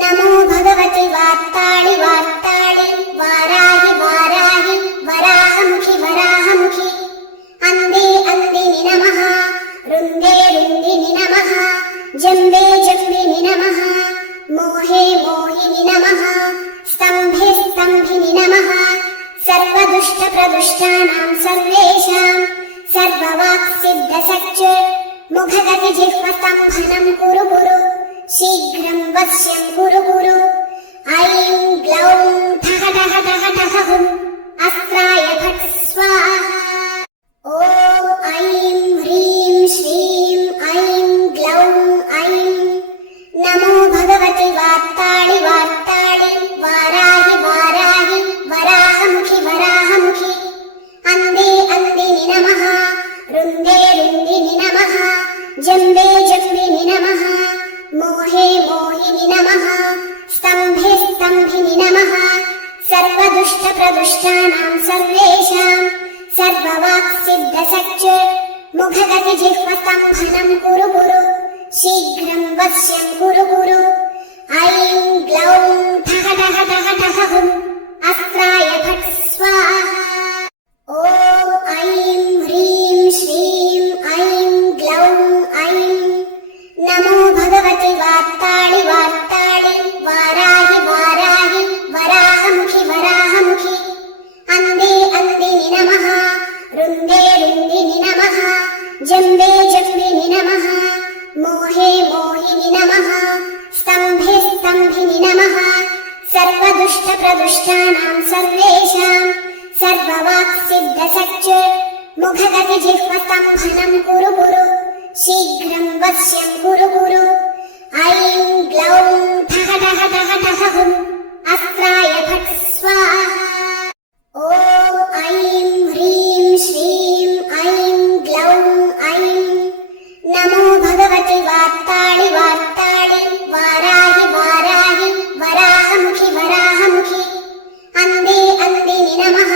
नमो भगवति वार्ताळि वार्ताळि वाराहि वाराहि वराहमुखि वराहमुखि अन्धे अन्दिनि नमः रुन्दे रुन्दिनि नमः जम्बे जम्बिनि नमः मोहे मोहिनि सर्वदुष्टप्रदुष्टानां सर्वेषां सर्ववाक्सिद्धसच्च मुखगतिजिह्वस्तम्भनं कुरु कुरु शीघ्रं वश्यं कुरु कुरु ऐं ग्लौं ठः ठः ठः ठः हुम् अस्त्राय फट् स्वाहा ॐ ऐं ह्रीं श्रीं ऐं ग्लौं ऐं नमो भगवति वार्ताळि वार्ताळि वाराहि वाराहि वराहमुखि वराहमुखि अन्धे अन्दिनि नमः रुन्दे रुन्दिनि नमः जम्बे जम्बिनि नमः मोहे मोहिनि नमः स्तम्भे स्तम्भिनि नमः सर्वदुष्टप्रदुष्टानां सर्वेषां सर्ववाक्सिद्धसच्च मुखगतिजिह्वस्तम्भनं कुरु कुरु शीघ्रं वश्यं कुरु कुरु ऐं ग्लौं ठः ठः ठः ठः हुम् अस्त्राय फट् स्वाहा ॐ ऐं ह्रीं श्रीं ऐं ग्लौं ऐं नमो भगवति वार्ताळि वार्ताळि वाराहि वाराहि वराहमुखि वराहमुखि अन्धे अन्दिनि नमः रुन्दे रुन्दिनि नमः जम्बे जम्बिनि नमः मोहे मोहिनि नमः स्तम्भे स्तम्भिनि नमः सर्वदुष्टप्रदुष्टानां सर्वेषां सर्ववाक्सिद्धसच्च मुखगतिजिह्वस्तम्भनं कुरु कुरु शीघ्रं वश्यं कुरु कुरु ऐं ग्लौं ठः ठः ठः ठः हुम् अस्त्राय फट् स्वाहा ॐ ऐं ह्रीं श्रीं ऐं ग्लौं ऐं नमो भगवति वार्ताळि वार्ताळि वाराहि वाराहि वराहमुखि वराहमुखि अन्धे अन्दिनि नमः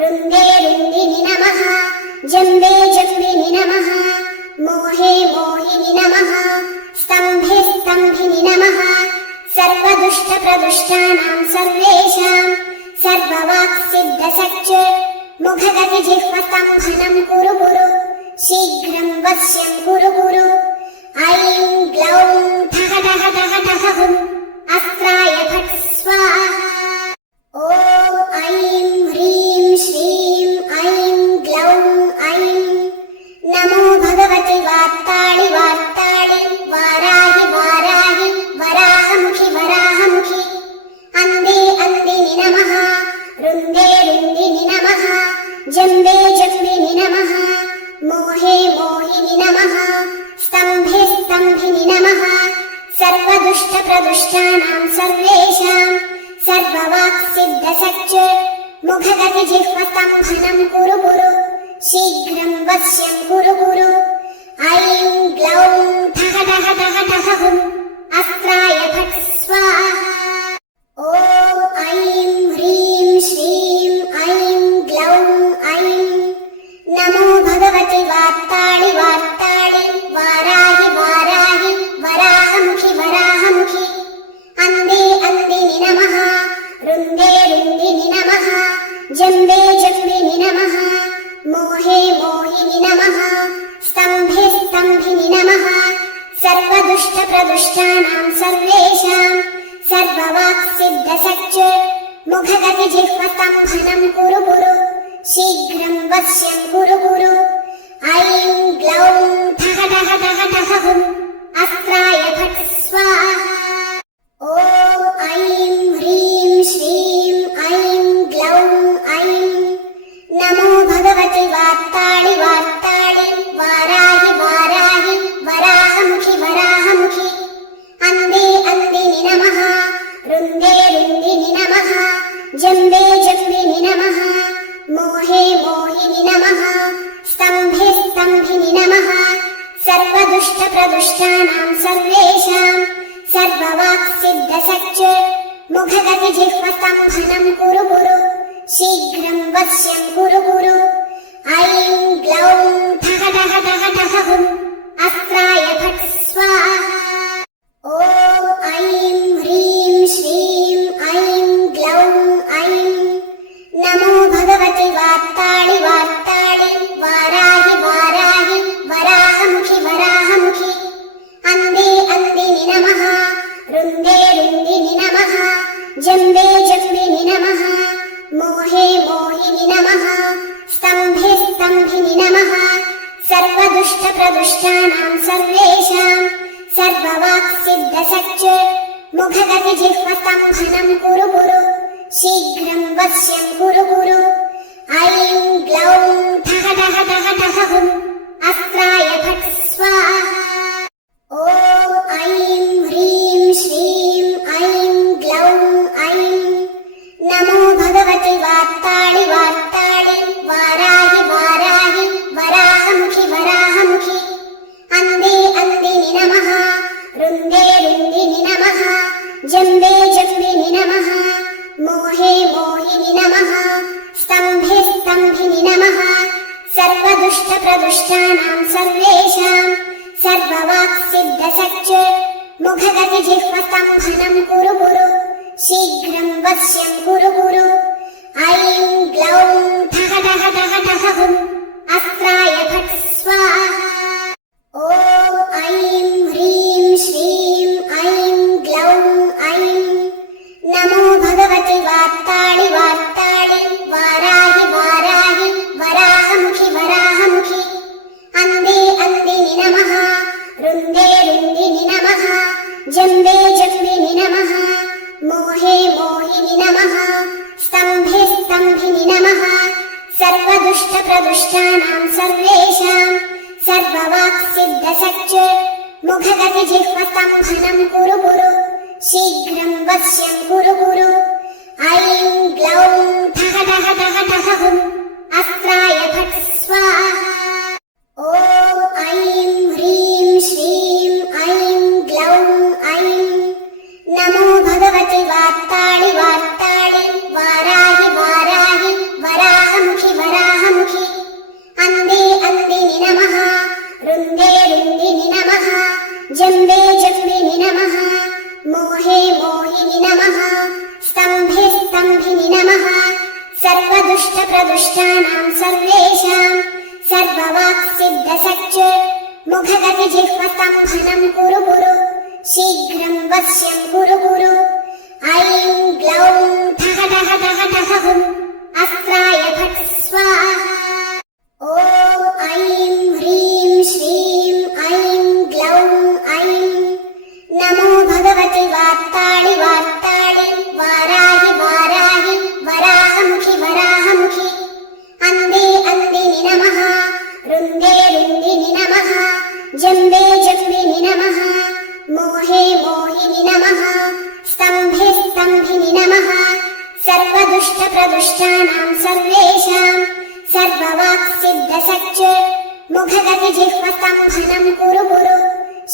रुन्दे रुन्दिनि नमः जम्बे जम्बिनि नमः मोहे मोहिनि नमः स्तम्भे स्तम्भिनि नमः सर्वदुष्टप्रदुष्टानां सर्वेषां सर्ववाक्सिद्धसच्च मुखगतिजिह्वस्तम्भनं कुरु कुरु शीघ्रं वश्यं कुरु कुरु ऐं ग्लौं ठः ठः ठः ठः हुम् अस्त्राय फट् स्वाहा ॐ ऐं ह्रीं श्रीं ऐं ग्लौं ऐं नमो भगवति वार्ताळि वार्ताळि वाराहि वाराहि वराहमुखि वराहमुखि अन्धे अन्दिनि नमः रुन्दे रुन्दिनि नमः जम्बे जम्बिनि नमः मोहे मोहिनि नमः स्तम्भे स्तम्भिनि नमः सर्वदुष्टप्रदुष्टानां सर्वेषां सर्ववाक्सिद्धसच्च मुखगतिजिह्वस्तम्भनं कुरु कुरु शीघ्रं वश्यं कुरु कुरु ऐं ग्लौं ठः ठः ठः ठः हुम् अस्त्राय फट् स्वाहा ॐ ऐं ह्रीं श्रीं ऐं ग्लौं ऐं नमो भगवति वार्ताळि वार्ताळि वाराहि वाराहि वराहमुखि वराहमुखि अन्धे अन्दिनि नमः रुन्दे रुन्दिनि नमः जम्बे जम्बिनि नमः मोहे मोहिनि नमः स्तम्भे स्तम्भिनि नमः सर्वदुष्टप्रदुष्टानां सर्वेषां सर्ववाक्सिद्धसच्च मुखगतिजिह्वस्तम्भनं कुरु कुरु शीघ्रं वश्यं कुरु कुरु ऐं ग्लौं ठः ठः ठः ठः हुम् अस्त्राय फट् स्वाहा ॐ ऐं ह्रीं श्रीं ऐं ग्लौं ऐं नमो भगवति वार्ताळि वार्ताळि वाराहि वाराहि वराहमुखि वराहमुखि अन्धे अन्दिनि नमः रुन्दे रुन्दिनि नमः जम्बे जम्बिनि नमः मोहे मोहिनि नमः स्तम्भे स्तम्भिनि नमः सर्वदुष्टप्रदुष्टानां सर्वेषां सर्ववाक्सिद्धसच्च मुखगतिजिह्वस्तम्भनं कुरु कुरु शीघ्रं वश्यं कुरु कुरु ऐं ग्लौं ठः ठः ठः ठः हुम् अस्त्राय फट् स्वाहा ॐ ऐं ह्रीं श्रीं ऐं ग्लौं ऐं नमो भगवति वार्ताळि वार्ताळि वाराहि वाराहि वराहमुखि वराहमुखि अन्धे अन्दिनि नमः रुन्दे रुन्दिनि नमः जम्बे जम्बिनि नमः मोहे मोहिनि नमः स्तम्भे स्तम्भिनि नमः सर्वदुष्टप्रदुष्टानां सर्वेषां सर्ववाक्सिद्धसच्च मुखगतिजिह्वस्तम्भनं कुरु कुरु शीघ्रं वश्यं कुरु कुरु ऐं ग्लौं ठः ठः ठः ठः हुम् अस्त्राय फट् स्वाहा ॐ ऐं ह्रीं श्रीं ऐं ग्लौं ऐं नमो भगवति वार्ताळि वार्ताळि वाराहि वाराहि वराहमुखि वराहमुखि अन्धे अन्दिनि नमः रुन्दे रुन्दिनि नमः जम्बे जम्बिनि नमः मोहे मोहिनि नमः स्तम्भे स्तम्भिनि नमः सर्वदुष्टप्रदुष्टानां सर्वेषां सर्ववाक्सिद्धसच्च मुखगतिजिह्वस्तम्भनं कुरु कुरु शीघ्रं वश्यं कुरु कुरु ऐं ग्लौं ठः ठः ठः ठः हुम् अस्त्राय फट् स्वाहा ॐ ऐं ह्रीं श्रीं ऐं ग्लौं ऐं नमो भगवति वार्ताळि वार्ताळि वाराहि वाराहि वराहमुखि वराहमुखि अन्धे अन्दिनि नमः रुन्दे रुन्दिनि नमः जम्बे जम्बिनि नमः मोहे मोहिनि नमः स्तम्भे स्तम्भिनि नमः सर्वदुष्टप्रदुष्टानां सर्वेषां सर्ववाक्सिद्धसच्च मुखगतिजिह्वस्तम्भनं कुरु कुरु शीघ्रं वश्यं कुरु कुरु ऐं ग्लौं ठः ठः ठः ठः हुम् अस्त्राय फट् स्वाहा ॐ ऐं ह्रीं श्रीं ऐं ग्लौं ऐं नमो भगवति वार्ताळि वार्ताळि वाराहि वाराहि वराहमुखि वराहमुखि अन्धे अन्दिनि नमः रुन्दे रुन्दिनि नमः जम्बे जम्बिनि नमः मोहे मोहिनि नमः स्तम्भे स्तम्भिनि नमः सर्वदुष्टप्रदुष्टानां सर्वेषां सर्ववाक्सिद्धसच्च मुखगतिजिह्वस्तम्भनं कुरु कुरु शीघ्रं वश्यं कुरु कुरु ऐं ग्लौं ठः ठः ठः ठः हुम् अस्त्राय फट् स्वाहा ॐ ऐं ह्रीं श्रीं ऐं ग्लौं ऐं नमो भगवति वार्ताळि वार्ताळि वाराहि वाराहि वराहमुखि वराहमुखि अन्धे अन्दिनि नमः रुन्दे रुन्दिनि नमः जम्बे जम्बिनि नमः मोहे मोहिनि नमः स्तम्भे स्तम्भिनि नमः सर्वदुष्टप्रदुष्टानां सर्वेषां सर्ववाक्सिद्धसच्च मुखगतिजिह्वस्तम्भनं कुरु कुरु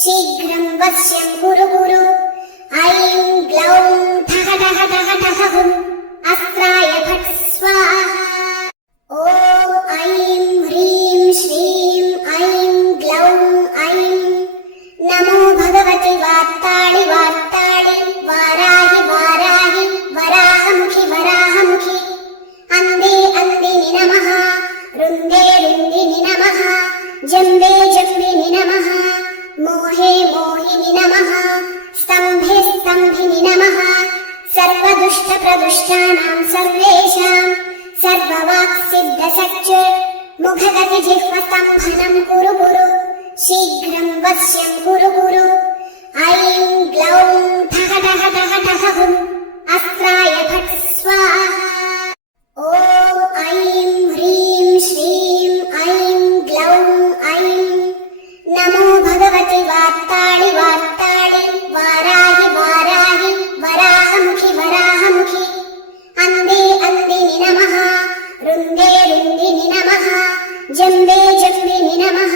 शीघ्रं वश्यं कुरु कुरु ऐं ग्लौं ठः ठः ठः ठः हुम् अस्त्राय फट् स्वाहा ॐ ऐं ह्रीं श्रीं ऐं ग्लौं ऐं नमो भगवति वार्ताळि वार्ताळि वाराहि वाराहि वराहमुखि वराहमुखि अन्धे अन्दिनि नमः रुन्दे रुन्दिनि नमः जम्बे जम्बिनि नमः मोहे मोहिनि नमः स्तम्भे स्तम्भिनि नमः सर्वदुष्टप्रदुष्टानां सर्वेषां सर्ववाक्सिद्धसच्च मुखगतिजिह्वस्तम्भनं कुरु कुरु शीघ्रं वश्यं कुरु कुरु ऐं ग्लौं ठः ठः ठः ठः हुम् अस्त्राय फट् स्वाहा ॐ ऐं ह्रीं श्रीं ऐं ग्लौं ऐं नमो भगवति वार्ताळि वार्ताळि वाराहि वाराहि वराहमुखि वराहमुखि अन्धे अन्दिनि नमः रुन्दे रुन्दिनि नमः जम्बे जम्बिनि नमः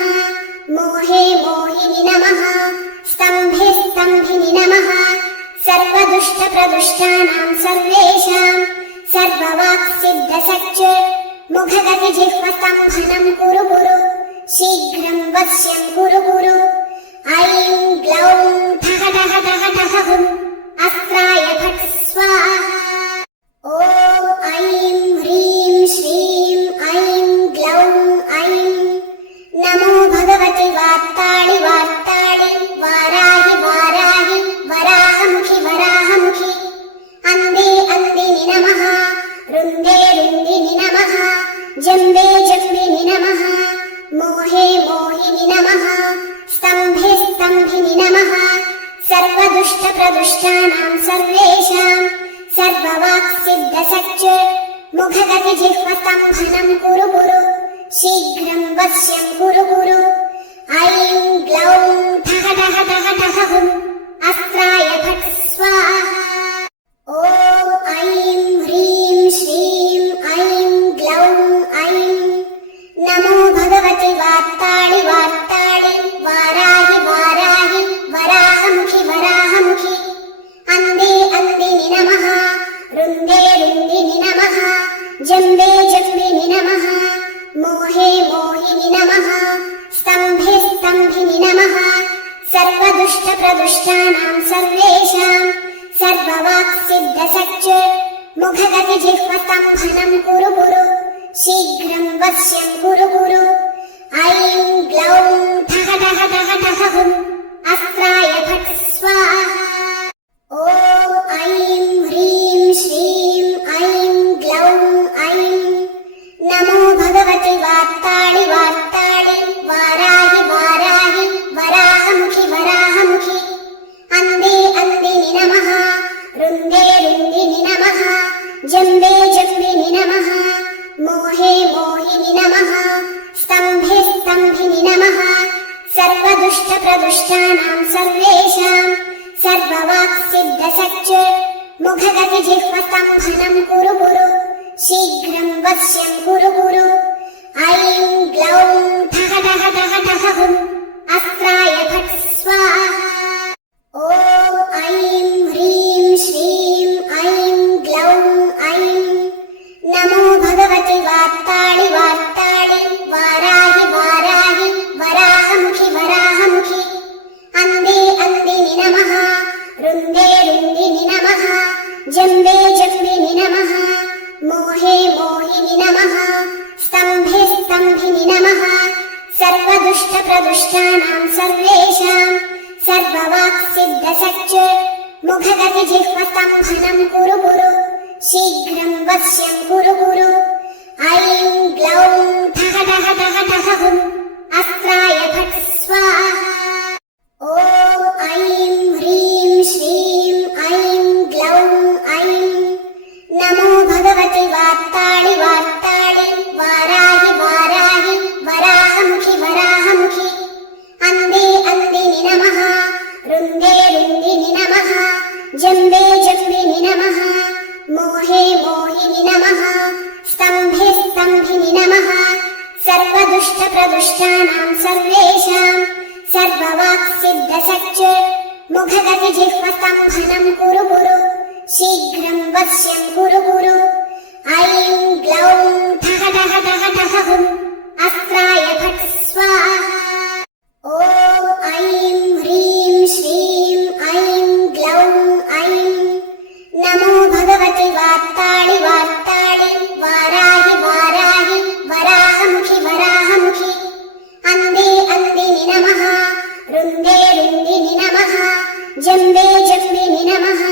मोहे मोहिनि नमः स्तम्भे स्तम्भिनि नमः सर्वदुष्टप्रदुष्टानां सर्वेषां सर्ववाक्सिद्धसच्च मुखगतिजिह्वस्तम्भनं कुरु कुरु शीघ्रं वश्यं कुरु कुरु ऐं ग्लौं ठः ठः ठः ठः हुम् अस्त्राय फट् स्वाहा ॐ ऐं ह्रीं श्रीं ऐं ग्लौं ऐं नमो भगवति वार्ताळि वार्ताळि वाराहि वाराहि वराहमुखि वराहमुखि अन्धे अन्दिनि नमः रुन्दे रुन्दि जम्बे जम्बिनि नमः मोहे मोहिनि नमः स्तम्भे स्तम्भिनि नमः सर्वदुष्टप्रदुष्टानां सर्वेषां सर्ववाक्सिद्धसच्च मुखगतिजिह्वस्तम्भनं कुरु कुरु शीघ्रं वश्यं कुरु कुरु ऐं ग्लौं ठः ठः ठः ठः हुम् अस्त्राय फट् स्वाहा ॐ ऐं ह्रीं श्रीं ऐं ग्लौं ऐं नमो भगवति वार्ताळि वार्ताळि वाराहि वाराहि वराहमुखि वराहमुखि अन्धे अन्दिनि नमः रुन्दे रुन्दिनि नमः जम्बे जम्बिनि नमः मोहे मोहिनि नमः स्तम्भे स्तम्भिनि नमः सर्वदुष्टप्रदुष्टानां सर्वेषां सर्ववाक्सिद्धसच्च मुखगतिजिह्वस्तम्भनं कुरु कुरु शीघ्रं वश्यं कुरु कुरु ऐं ग्लौं ठः ठः ठः ठः हुम् अस्त्राय फट् स्वाहा ॐ ऐं ह्रीं श्रीं ऐं ग्लौं ऐं नमो भगवति वार्ताळि वार्ताळि वाराहि वाराहि वराहमुखि वराहमुखि अन्धे अन्दिनि नमः रुन्दे रुन्दिनि नमः जम्बे जम्बिनि नमः मोहे मोहिनि नमः स्तम्भे स्तम्भिनि नमः सर्वदुष्टप्रदुष्टानां सर्वेषां सर्ववाक्सिद्धसच्च मुखगतिजिह्वस्तम्भनं कुरु कुरु शीघ्रं वश्यं कुरु कुरु ऐं ग्लौं ठः ठः ठः ठः हुम् अस्त्राय फट् स्वाहा ॐ ऐं ह्रीं श्रीं ऐं ग्लौं ऐं नमो भगवति वार्ताळि वार्ताळि वाराहि वाराहि वराहमुखि वराहमुखि अन्धे अन्दिनि नमः रुन्दे रुन्दिनि नमः जम्बे जम्बिनि नमः मोहे मोहिनि नमः स्तम्भे स्तम्भिनि नमः सर्वदुष्टप्रदुष्टानां सर्वेषां सर्ववाक्सिद्धसच्च मुखगतिजिह्वस्तम्भनं कुरु कुरु शीघ्रं वश्यं कुरु कुरु ऐं ग्लौं ठः ठः ठः ठः हुम् अस्त्राय फट् स्वाहा ॐ ऐं ह्रीं श्रीं ऐं ग्लौं ऐं नमो भगवति वार्ताळि वार्ताळि वाराहि वाराहि वराहमुखि वराहमुखि अन्धे अन्दिनि नमः रुन्दे रुन्दिनि नमः जम्बे जम्बिनि नमः मोहे मोहिनि नमः स्तम्भे स्तम्भिनि नमः सर्वदुष्टप्रदुष्टानां सर्वेषां सर्ववाक्सिद्धसच्च मुखगतिजिह्वस्तम्भनं कुरु कुरु शीघ्रं वश्यं कुरु कुरु ऐं ग्लौं ठः ठः ठः ठः हुम् अस्त्राय फट् स्वाहा ॐ ऐं ह्रीं श्रीं ऐं ग्लौं ऐं नमो भगवति वार्ताळि वार्ताळि वाराहि वाराहि वराहमुखि वराहमुखि अन्धे अन्दिनि नमः रुन्दे रुन्दिनि नमः जम्बे जम्बिनि नमः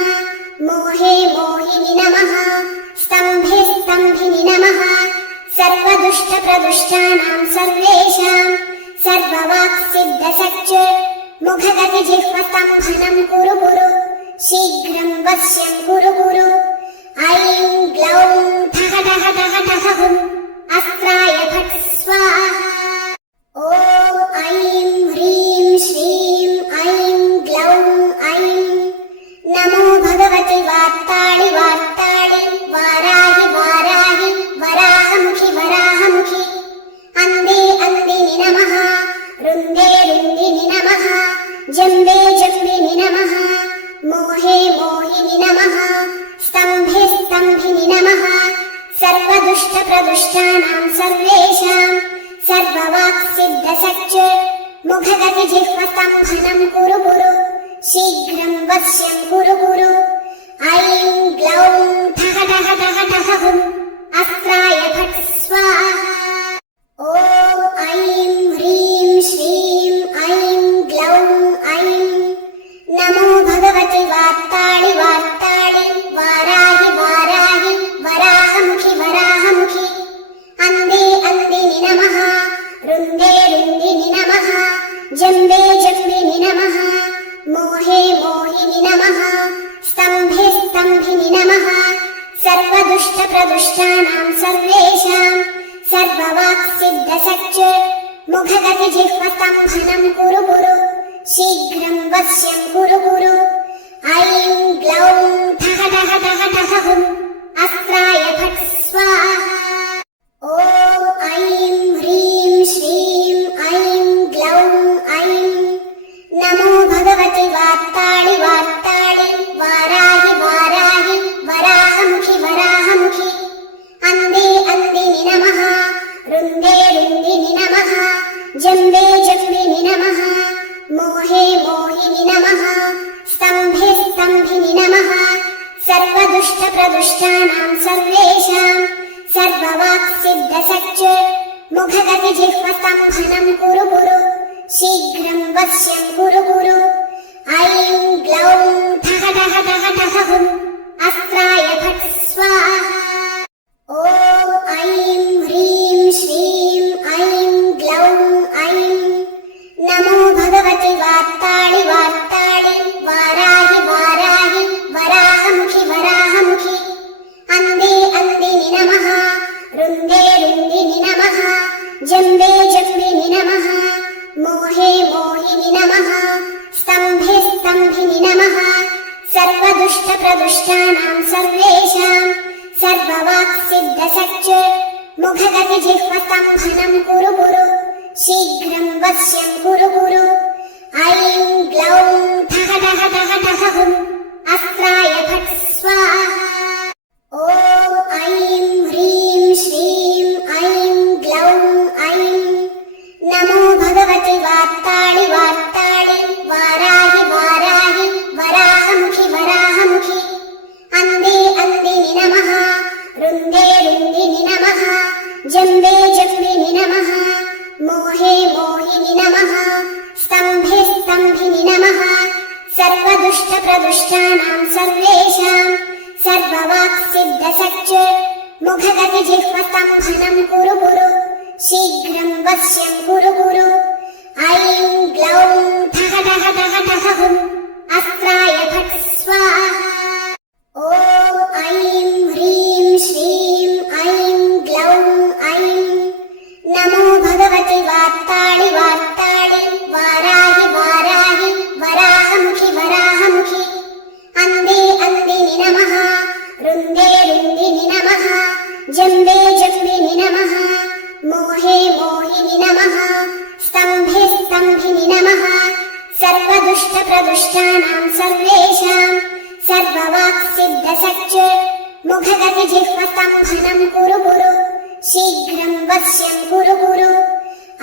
मोहे मोहिनि नमः स्तम्भे स्तम्भिनि नमः सर्वदुष्टप्रदुष्टानां सर्वेषां सर्ववाक्सिद्धसच्च मुखगतिजिह्वस्तम्भनं कुरु कुरु शीघ्रं वश्यं कुरु कुरु ऐं ग्लौं ठः ठः ठः ठः हुम् अस्त्राय फट् स्वाहा ॐ ऐं ह्रीं श्रीं ऐं ग्लौं ऐं नमो भगवति वार्ताळि वार्ताळि वाराहि वाराहि वराहमुखि वराहमुखि अन्धे अन्दिनि नमः रुन्दे रुन्दिनि नमः जम्बे जम्बिनि नमः मोहे मोहिनि नमः स्तम्भे स्तम्भिनि नमः सर्वदुष्टप्रदुष्टानां सर्वेषां सर्ववाक्सिद्धसच्च मुखगतिजिह्वस्तम्भनं कुरु कुरु शीघ्रं वश्यं कुरु कुरु ऐं ग्लौं ठः ठः ठः ठः हुम् अस्त्राय फट् स्वाहा ॐ ऐं ह्रीं श्रीं ऐं ग्लौं ऐं नमो भगवति वार्ताळि वार्ताळि वाराहि वाराहि वराहमुखि वराहमुखि अन्धे प्रदुष्टानां सर्वेषां सर्ववाक्सिद्धसच्च मुखगतिजिह्वस्तम्भनं कुरु कुरु शीघ्रं वश्यं कुरु कुरु ऐं ग्लौं ठः ठः ठः ठः हुम् अस्त्राय फट् स्वाहा ॐ ऐं ह्रीं श्रीं ऐं ग्लौं ऐं नमो भगवति वार्ताळि वार्ताळि वाराहि वाराहि वराहमुखि वराहमुखि अन्धे अन्दिनि नमः रुन्दे रुन्दिनि नमः जम्बे जम्बिनि नमः मोहे मोहिनि नमः स्तम्भे स्तम्भिनि नमः सर्वदुष्टप्रदुष्टानां सर्वेषां सर्ववाक्सिद्धसच्च मुखगतिजिह्वस्तम्भनं कुरु कुरु शीघ्रं वश्यं कुरु कुरु ऐं ग्लौं ठः ठः ठः ठः हुम् अस्त्राय फट् स्वाहा ॐ ऐं ह्रीं श्रीं ऐं ग्लौं ऐं नमो भगवति वार्ताळि वार्ताळि वाराहि वाराहि वराहमुखि वराहमुखि अन्धे अन्दिनि नमः रुन्दे रुन्दिनि नमः जम्बे जम्बिनि नमः मोहे मोहिनि नमः स्तम्भे स्तम्भिनि नमः सर्वदुष्टप्रदुष्टानां सर्वेषां सर्ववाक्सिद्धसच्च मुखगतिजिह्वस्तम्भनं कुरु कुरु शीघ्रं वश्यं कुरु कुरु ऐं ग्लौं ठः ठः ठः ठः हुम् अस्त्राय फट् स्वाहा ॐ ऐं ह्रीं श्रीं ऐं ग्लौं ऐं नमो भगवति वार्ताळि वार्ताळि वाराहि वाराहि वराहमुखि वराहमुखि अन्धे अन्दिनि नमः रुन्दे रुन्दिनि नमः जम्बे जम्बिनि नमः मोहे मोहिनि नमः स्तम्भे स्तम्भिनि नमः सर्वदुष्टप्रदुष्टानां सर्वेषां सर्ववाक्सिद्धसच्च मुखगतिजिह्वस्तम्भनं कुरु कुरु शीघ्रं वश्यं कुरु कुरु ऐं ग्लौं ठः ठः ठः ठः हुम् अस्त्राय फट् स्वाहा ॐ ऐं ह्रीं श्रीं ऐं ग्लौं ऐं नमो भगवति वार्ताळि वार्ताळि वाराहि वाराहि वराहमुखि वराहमुखि अन्धे अन्दिनि नमः रुन्दे रुन्दिनि नमः जम्बे जम्बिनि नमः मोहे मोहिनि नमः स्तम्भे स्तम्भिनि नमः सर्वदुष्टप्रदुष्टानां सर्वेषां सर्ववाक्सिद्धसच्च मुखगतिजिह्वस्तम्भनं कुरु कुरु शीघ्रं वश्यं कुरु कुरु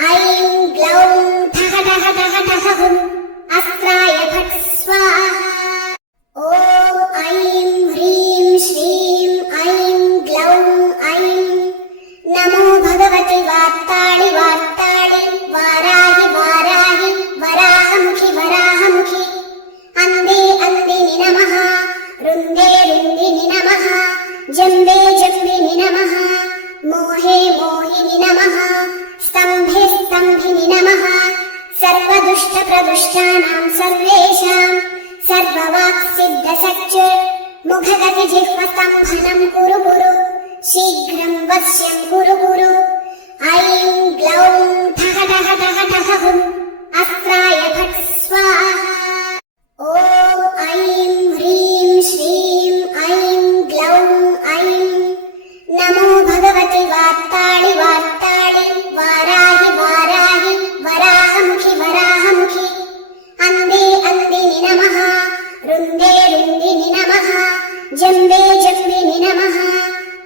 ऐं ग्लौं ठः ठः ठः ठः हुम् अस्त्राय फट् स्वाहा ॐ ऐं ह्रीं श्रीं ऐं ग्लौं ऐं नमो भगवति वार्ताळि वार्ताळि वाराहि वाराहि वराहमुखि वराहमुखि अन्धे अन्दिनि नमः रुन्दे रुन्दिनि नमः जम्बे जम्बिनि नमः मोहे मोहिनि नमः स्तम्भे स्तम्भिनि नमः सर्वदुष्टप्रदुष्टानां सर्वेषां सर्ववाक्सिद्धसच्च मुखगतिजिह्वस्तम्भनं कुरु कुरु शीघ्रं वश्यं कुरु कुरु ऐं ग्लौं ठः ठः ठः ठः हुम् अस्त्राय फट् स्वाहा ॐ ऐं ह्रीं श्रीं ऐं ग्लौं ऐं नमो भगवति वार्ताळि वार्ताळि वाराहि वाराहि वराहमुखि वराहमुखि अन्धे अन्दिनि नमः रुन्दे रुन्दिनि नमः जम्बे जम्बिनि नमः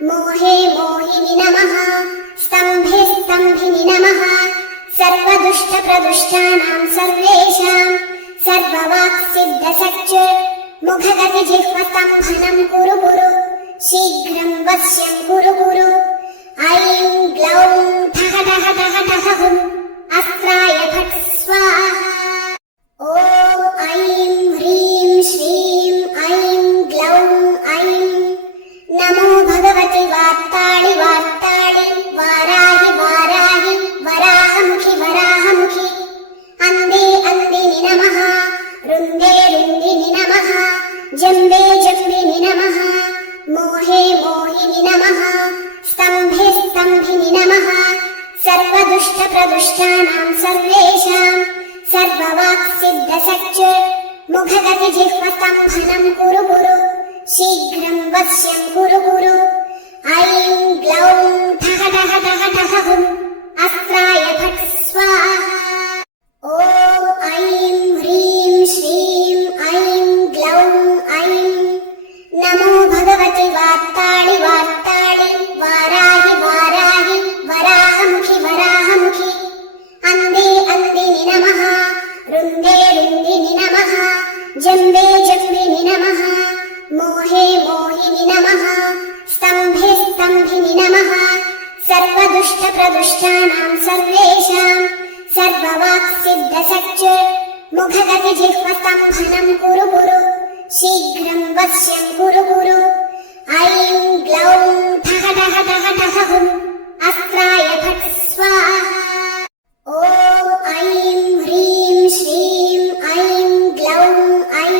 मोहे मोहिनि नमः स्तम्भे स्तम्भिनि नमः सर्वदुष्टप्रदुष्टानां सर्वेषां सर्ववाक्सिद्धसच्च मुखगतिजिह्वस्तम्भनं कुरु कुरु शीघ्रं वश्यं कुरु कुरु ऐं ग्लौं ठः ठः ठः ठः हुम् अस्त्राय फट् स्वाहा ॐ ऐं ह्रीं श्रीं ऐं ग्लौं ऐं नमो भगवति वार्ताळि वार्ताळि वाराहि वाराहि वराहमुखि वराहमुखि अन्धे अन्दिनि नमः रुन्दे रुन्दिनि नमः जम्बे जम्बिनि नमः मोहे मोहिनि नमः प्रदुष्टानां सर्वेषां सर्ववाक्सिद्धसच्च मुखगतिजिह्वस्तम्भनं कुरु कुरु शीघ्रं वश्यं कुरु कुरु ऐं ग्लौं ठः ठः ठः ठः हुं अस्त्राय फट् स्वाहा ॐ ऐं ह्रीं श्रीं ऐं ग्लौं ऐं नमो भगवति वार्ताळि वार्ताळि वाराहि वाराहि वराहमुखि वराहमुखि अन्धे अन्दिनि नमः रुन्दे रुन्दिनि नमः जम्बे जम्बिनि नमः मोहे मोहिनि नमः स्तम्भे स्तम्भिनि नमः सर्वदुष्टप्रदुष्टानां सर्वेषां सर्ववाक्सिद्धसच्च मुखगतिजिह्वस्तम्भनं कुरु कुरु शीघ्रं वश्यं कुरु कुरु ऐं ग्लौं ठः ठः ठः ठः हुं अस्त्राय फट् स्वाहा ॐ ऐं ह्रीं श्रीं ऐं ग्लौं ऐं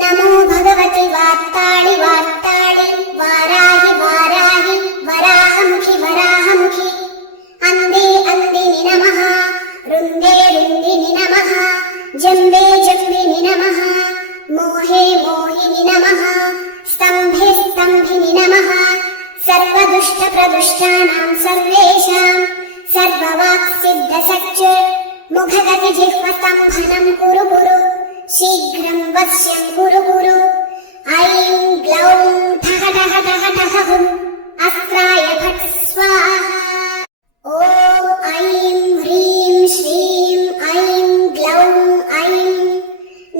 नमो भगवति वार्ताळि वार्ताळि वाराहि वाराहि वराहमुखि वराहमुखि अन्धे अन्दिनि नमः रुन्दे रुन्दिनि नमः जम्बे जम्बिनि नमः मोहे मोहिनि नमः स्तम्भे स्तम्भिनि नमः सर्वदुष्टप्रदुष्टानां सर्वेषां सर्ववाक्सिद्धसच्च मुखगतिजिह्वस्तम्भनं कुरु कुरु शीघ्रं वश्यं कुरु कुरु ऐं ग्लौं ठः ठः ठः ठः हुं अस्त्राय फट् स्वाहा ॐ ऐं ह्रीं श्रीं ऐं ग्लौं ऐं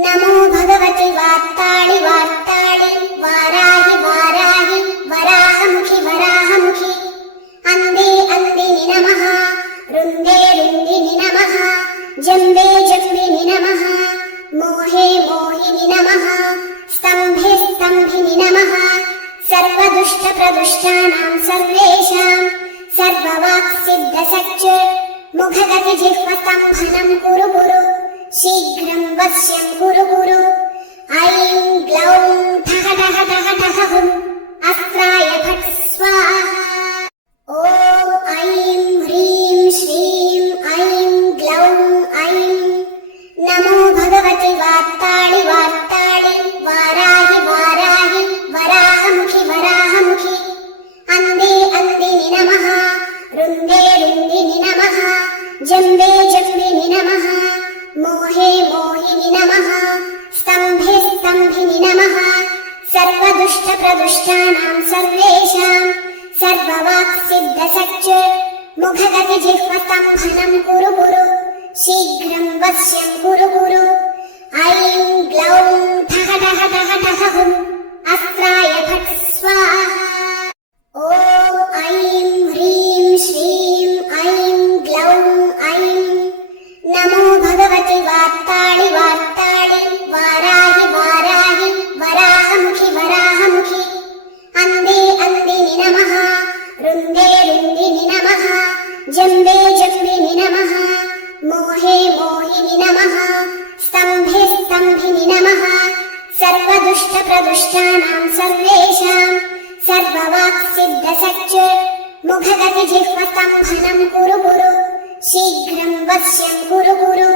नमो भगवति वार्ताळि वार्ताळि वाराहि वाराहि वराहमुखि वराहमुखि अन्धे अन्दिनि नमः रुन्दे रुन्दिनि नमः जम्बे जम्बिनि नमः मोहे मोहिनि नमः स्तम्भे स्तम्भिनि नमः सर्वदुष्टप्रदुष्टानां सर्वेषां सर्ववाक्सिद्धसच्च मुखगतिजिह्वस्तम्भनं कुरु कुरु शीघ्रं वश्यं कुरु कुरु ऐं ग्लौं ठः ठः ठः ठः हुं अस्त्राय फट् स्वाहा ॐ ऐं ह्रीं श्रीं ऐं ग्लौं ऐं नमो भगवति वार्ताळि वार्ताळि वाराहि वाराहि वराहमुखि वराहमुखि अन्धे अन्दिनि नमः रुन्दे रुन्दिनि नमः जम्बे जम्बिनि नमः मोहे मोहिनि नमः स्तम्भे स्तम्भिनि नमः सर्वदुष्टप्रदुष्टानां सर्वेषां सर्ववाक्सिद्धसच्च मुखगतिजिह्वस्तम्भनं कुरु कुरु शीघ्रं वश्यं कुरु कुरु ऐं ग्लौं ठः ठः ठः ठः हुं अस्त्राय फट् स्वाहा ॐ ऐं ह्रीं श्रीं ऐं ग्लौं ऐं नमो भगवति वार्ताळि वार्ताळि वाराहि वाराहि वराहमुखि वराहमुखि अन्धे अन्दिनि नमः रुन्दे रुन्दिनि नमः जम्बे जम्बिनि नमः मोहे मोहिनि नमः स्तम्भे स्तम्भिनि नमः सर्वदुष्टप्रदुष्टानां सर्वेषां सर्ववाक्सिद्धसच्च मुखगतिजिह्वस्तम्भनं कुरु कुरु शीघ्रं वश्यं कुरु कुरु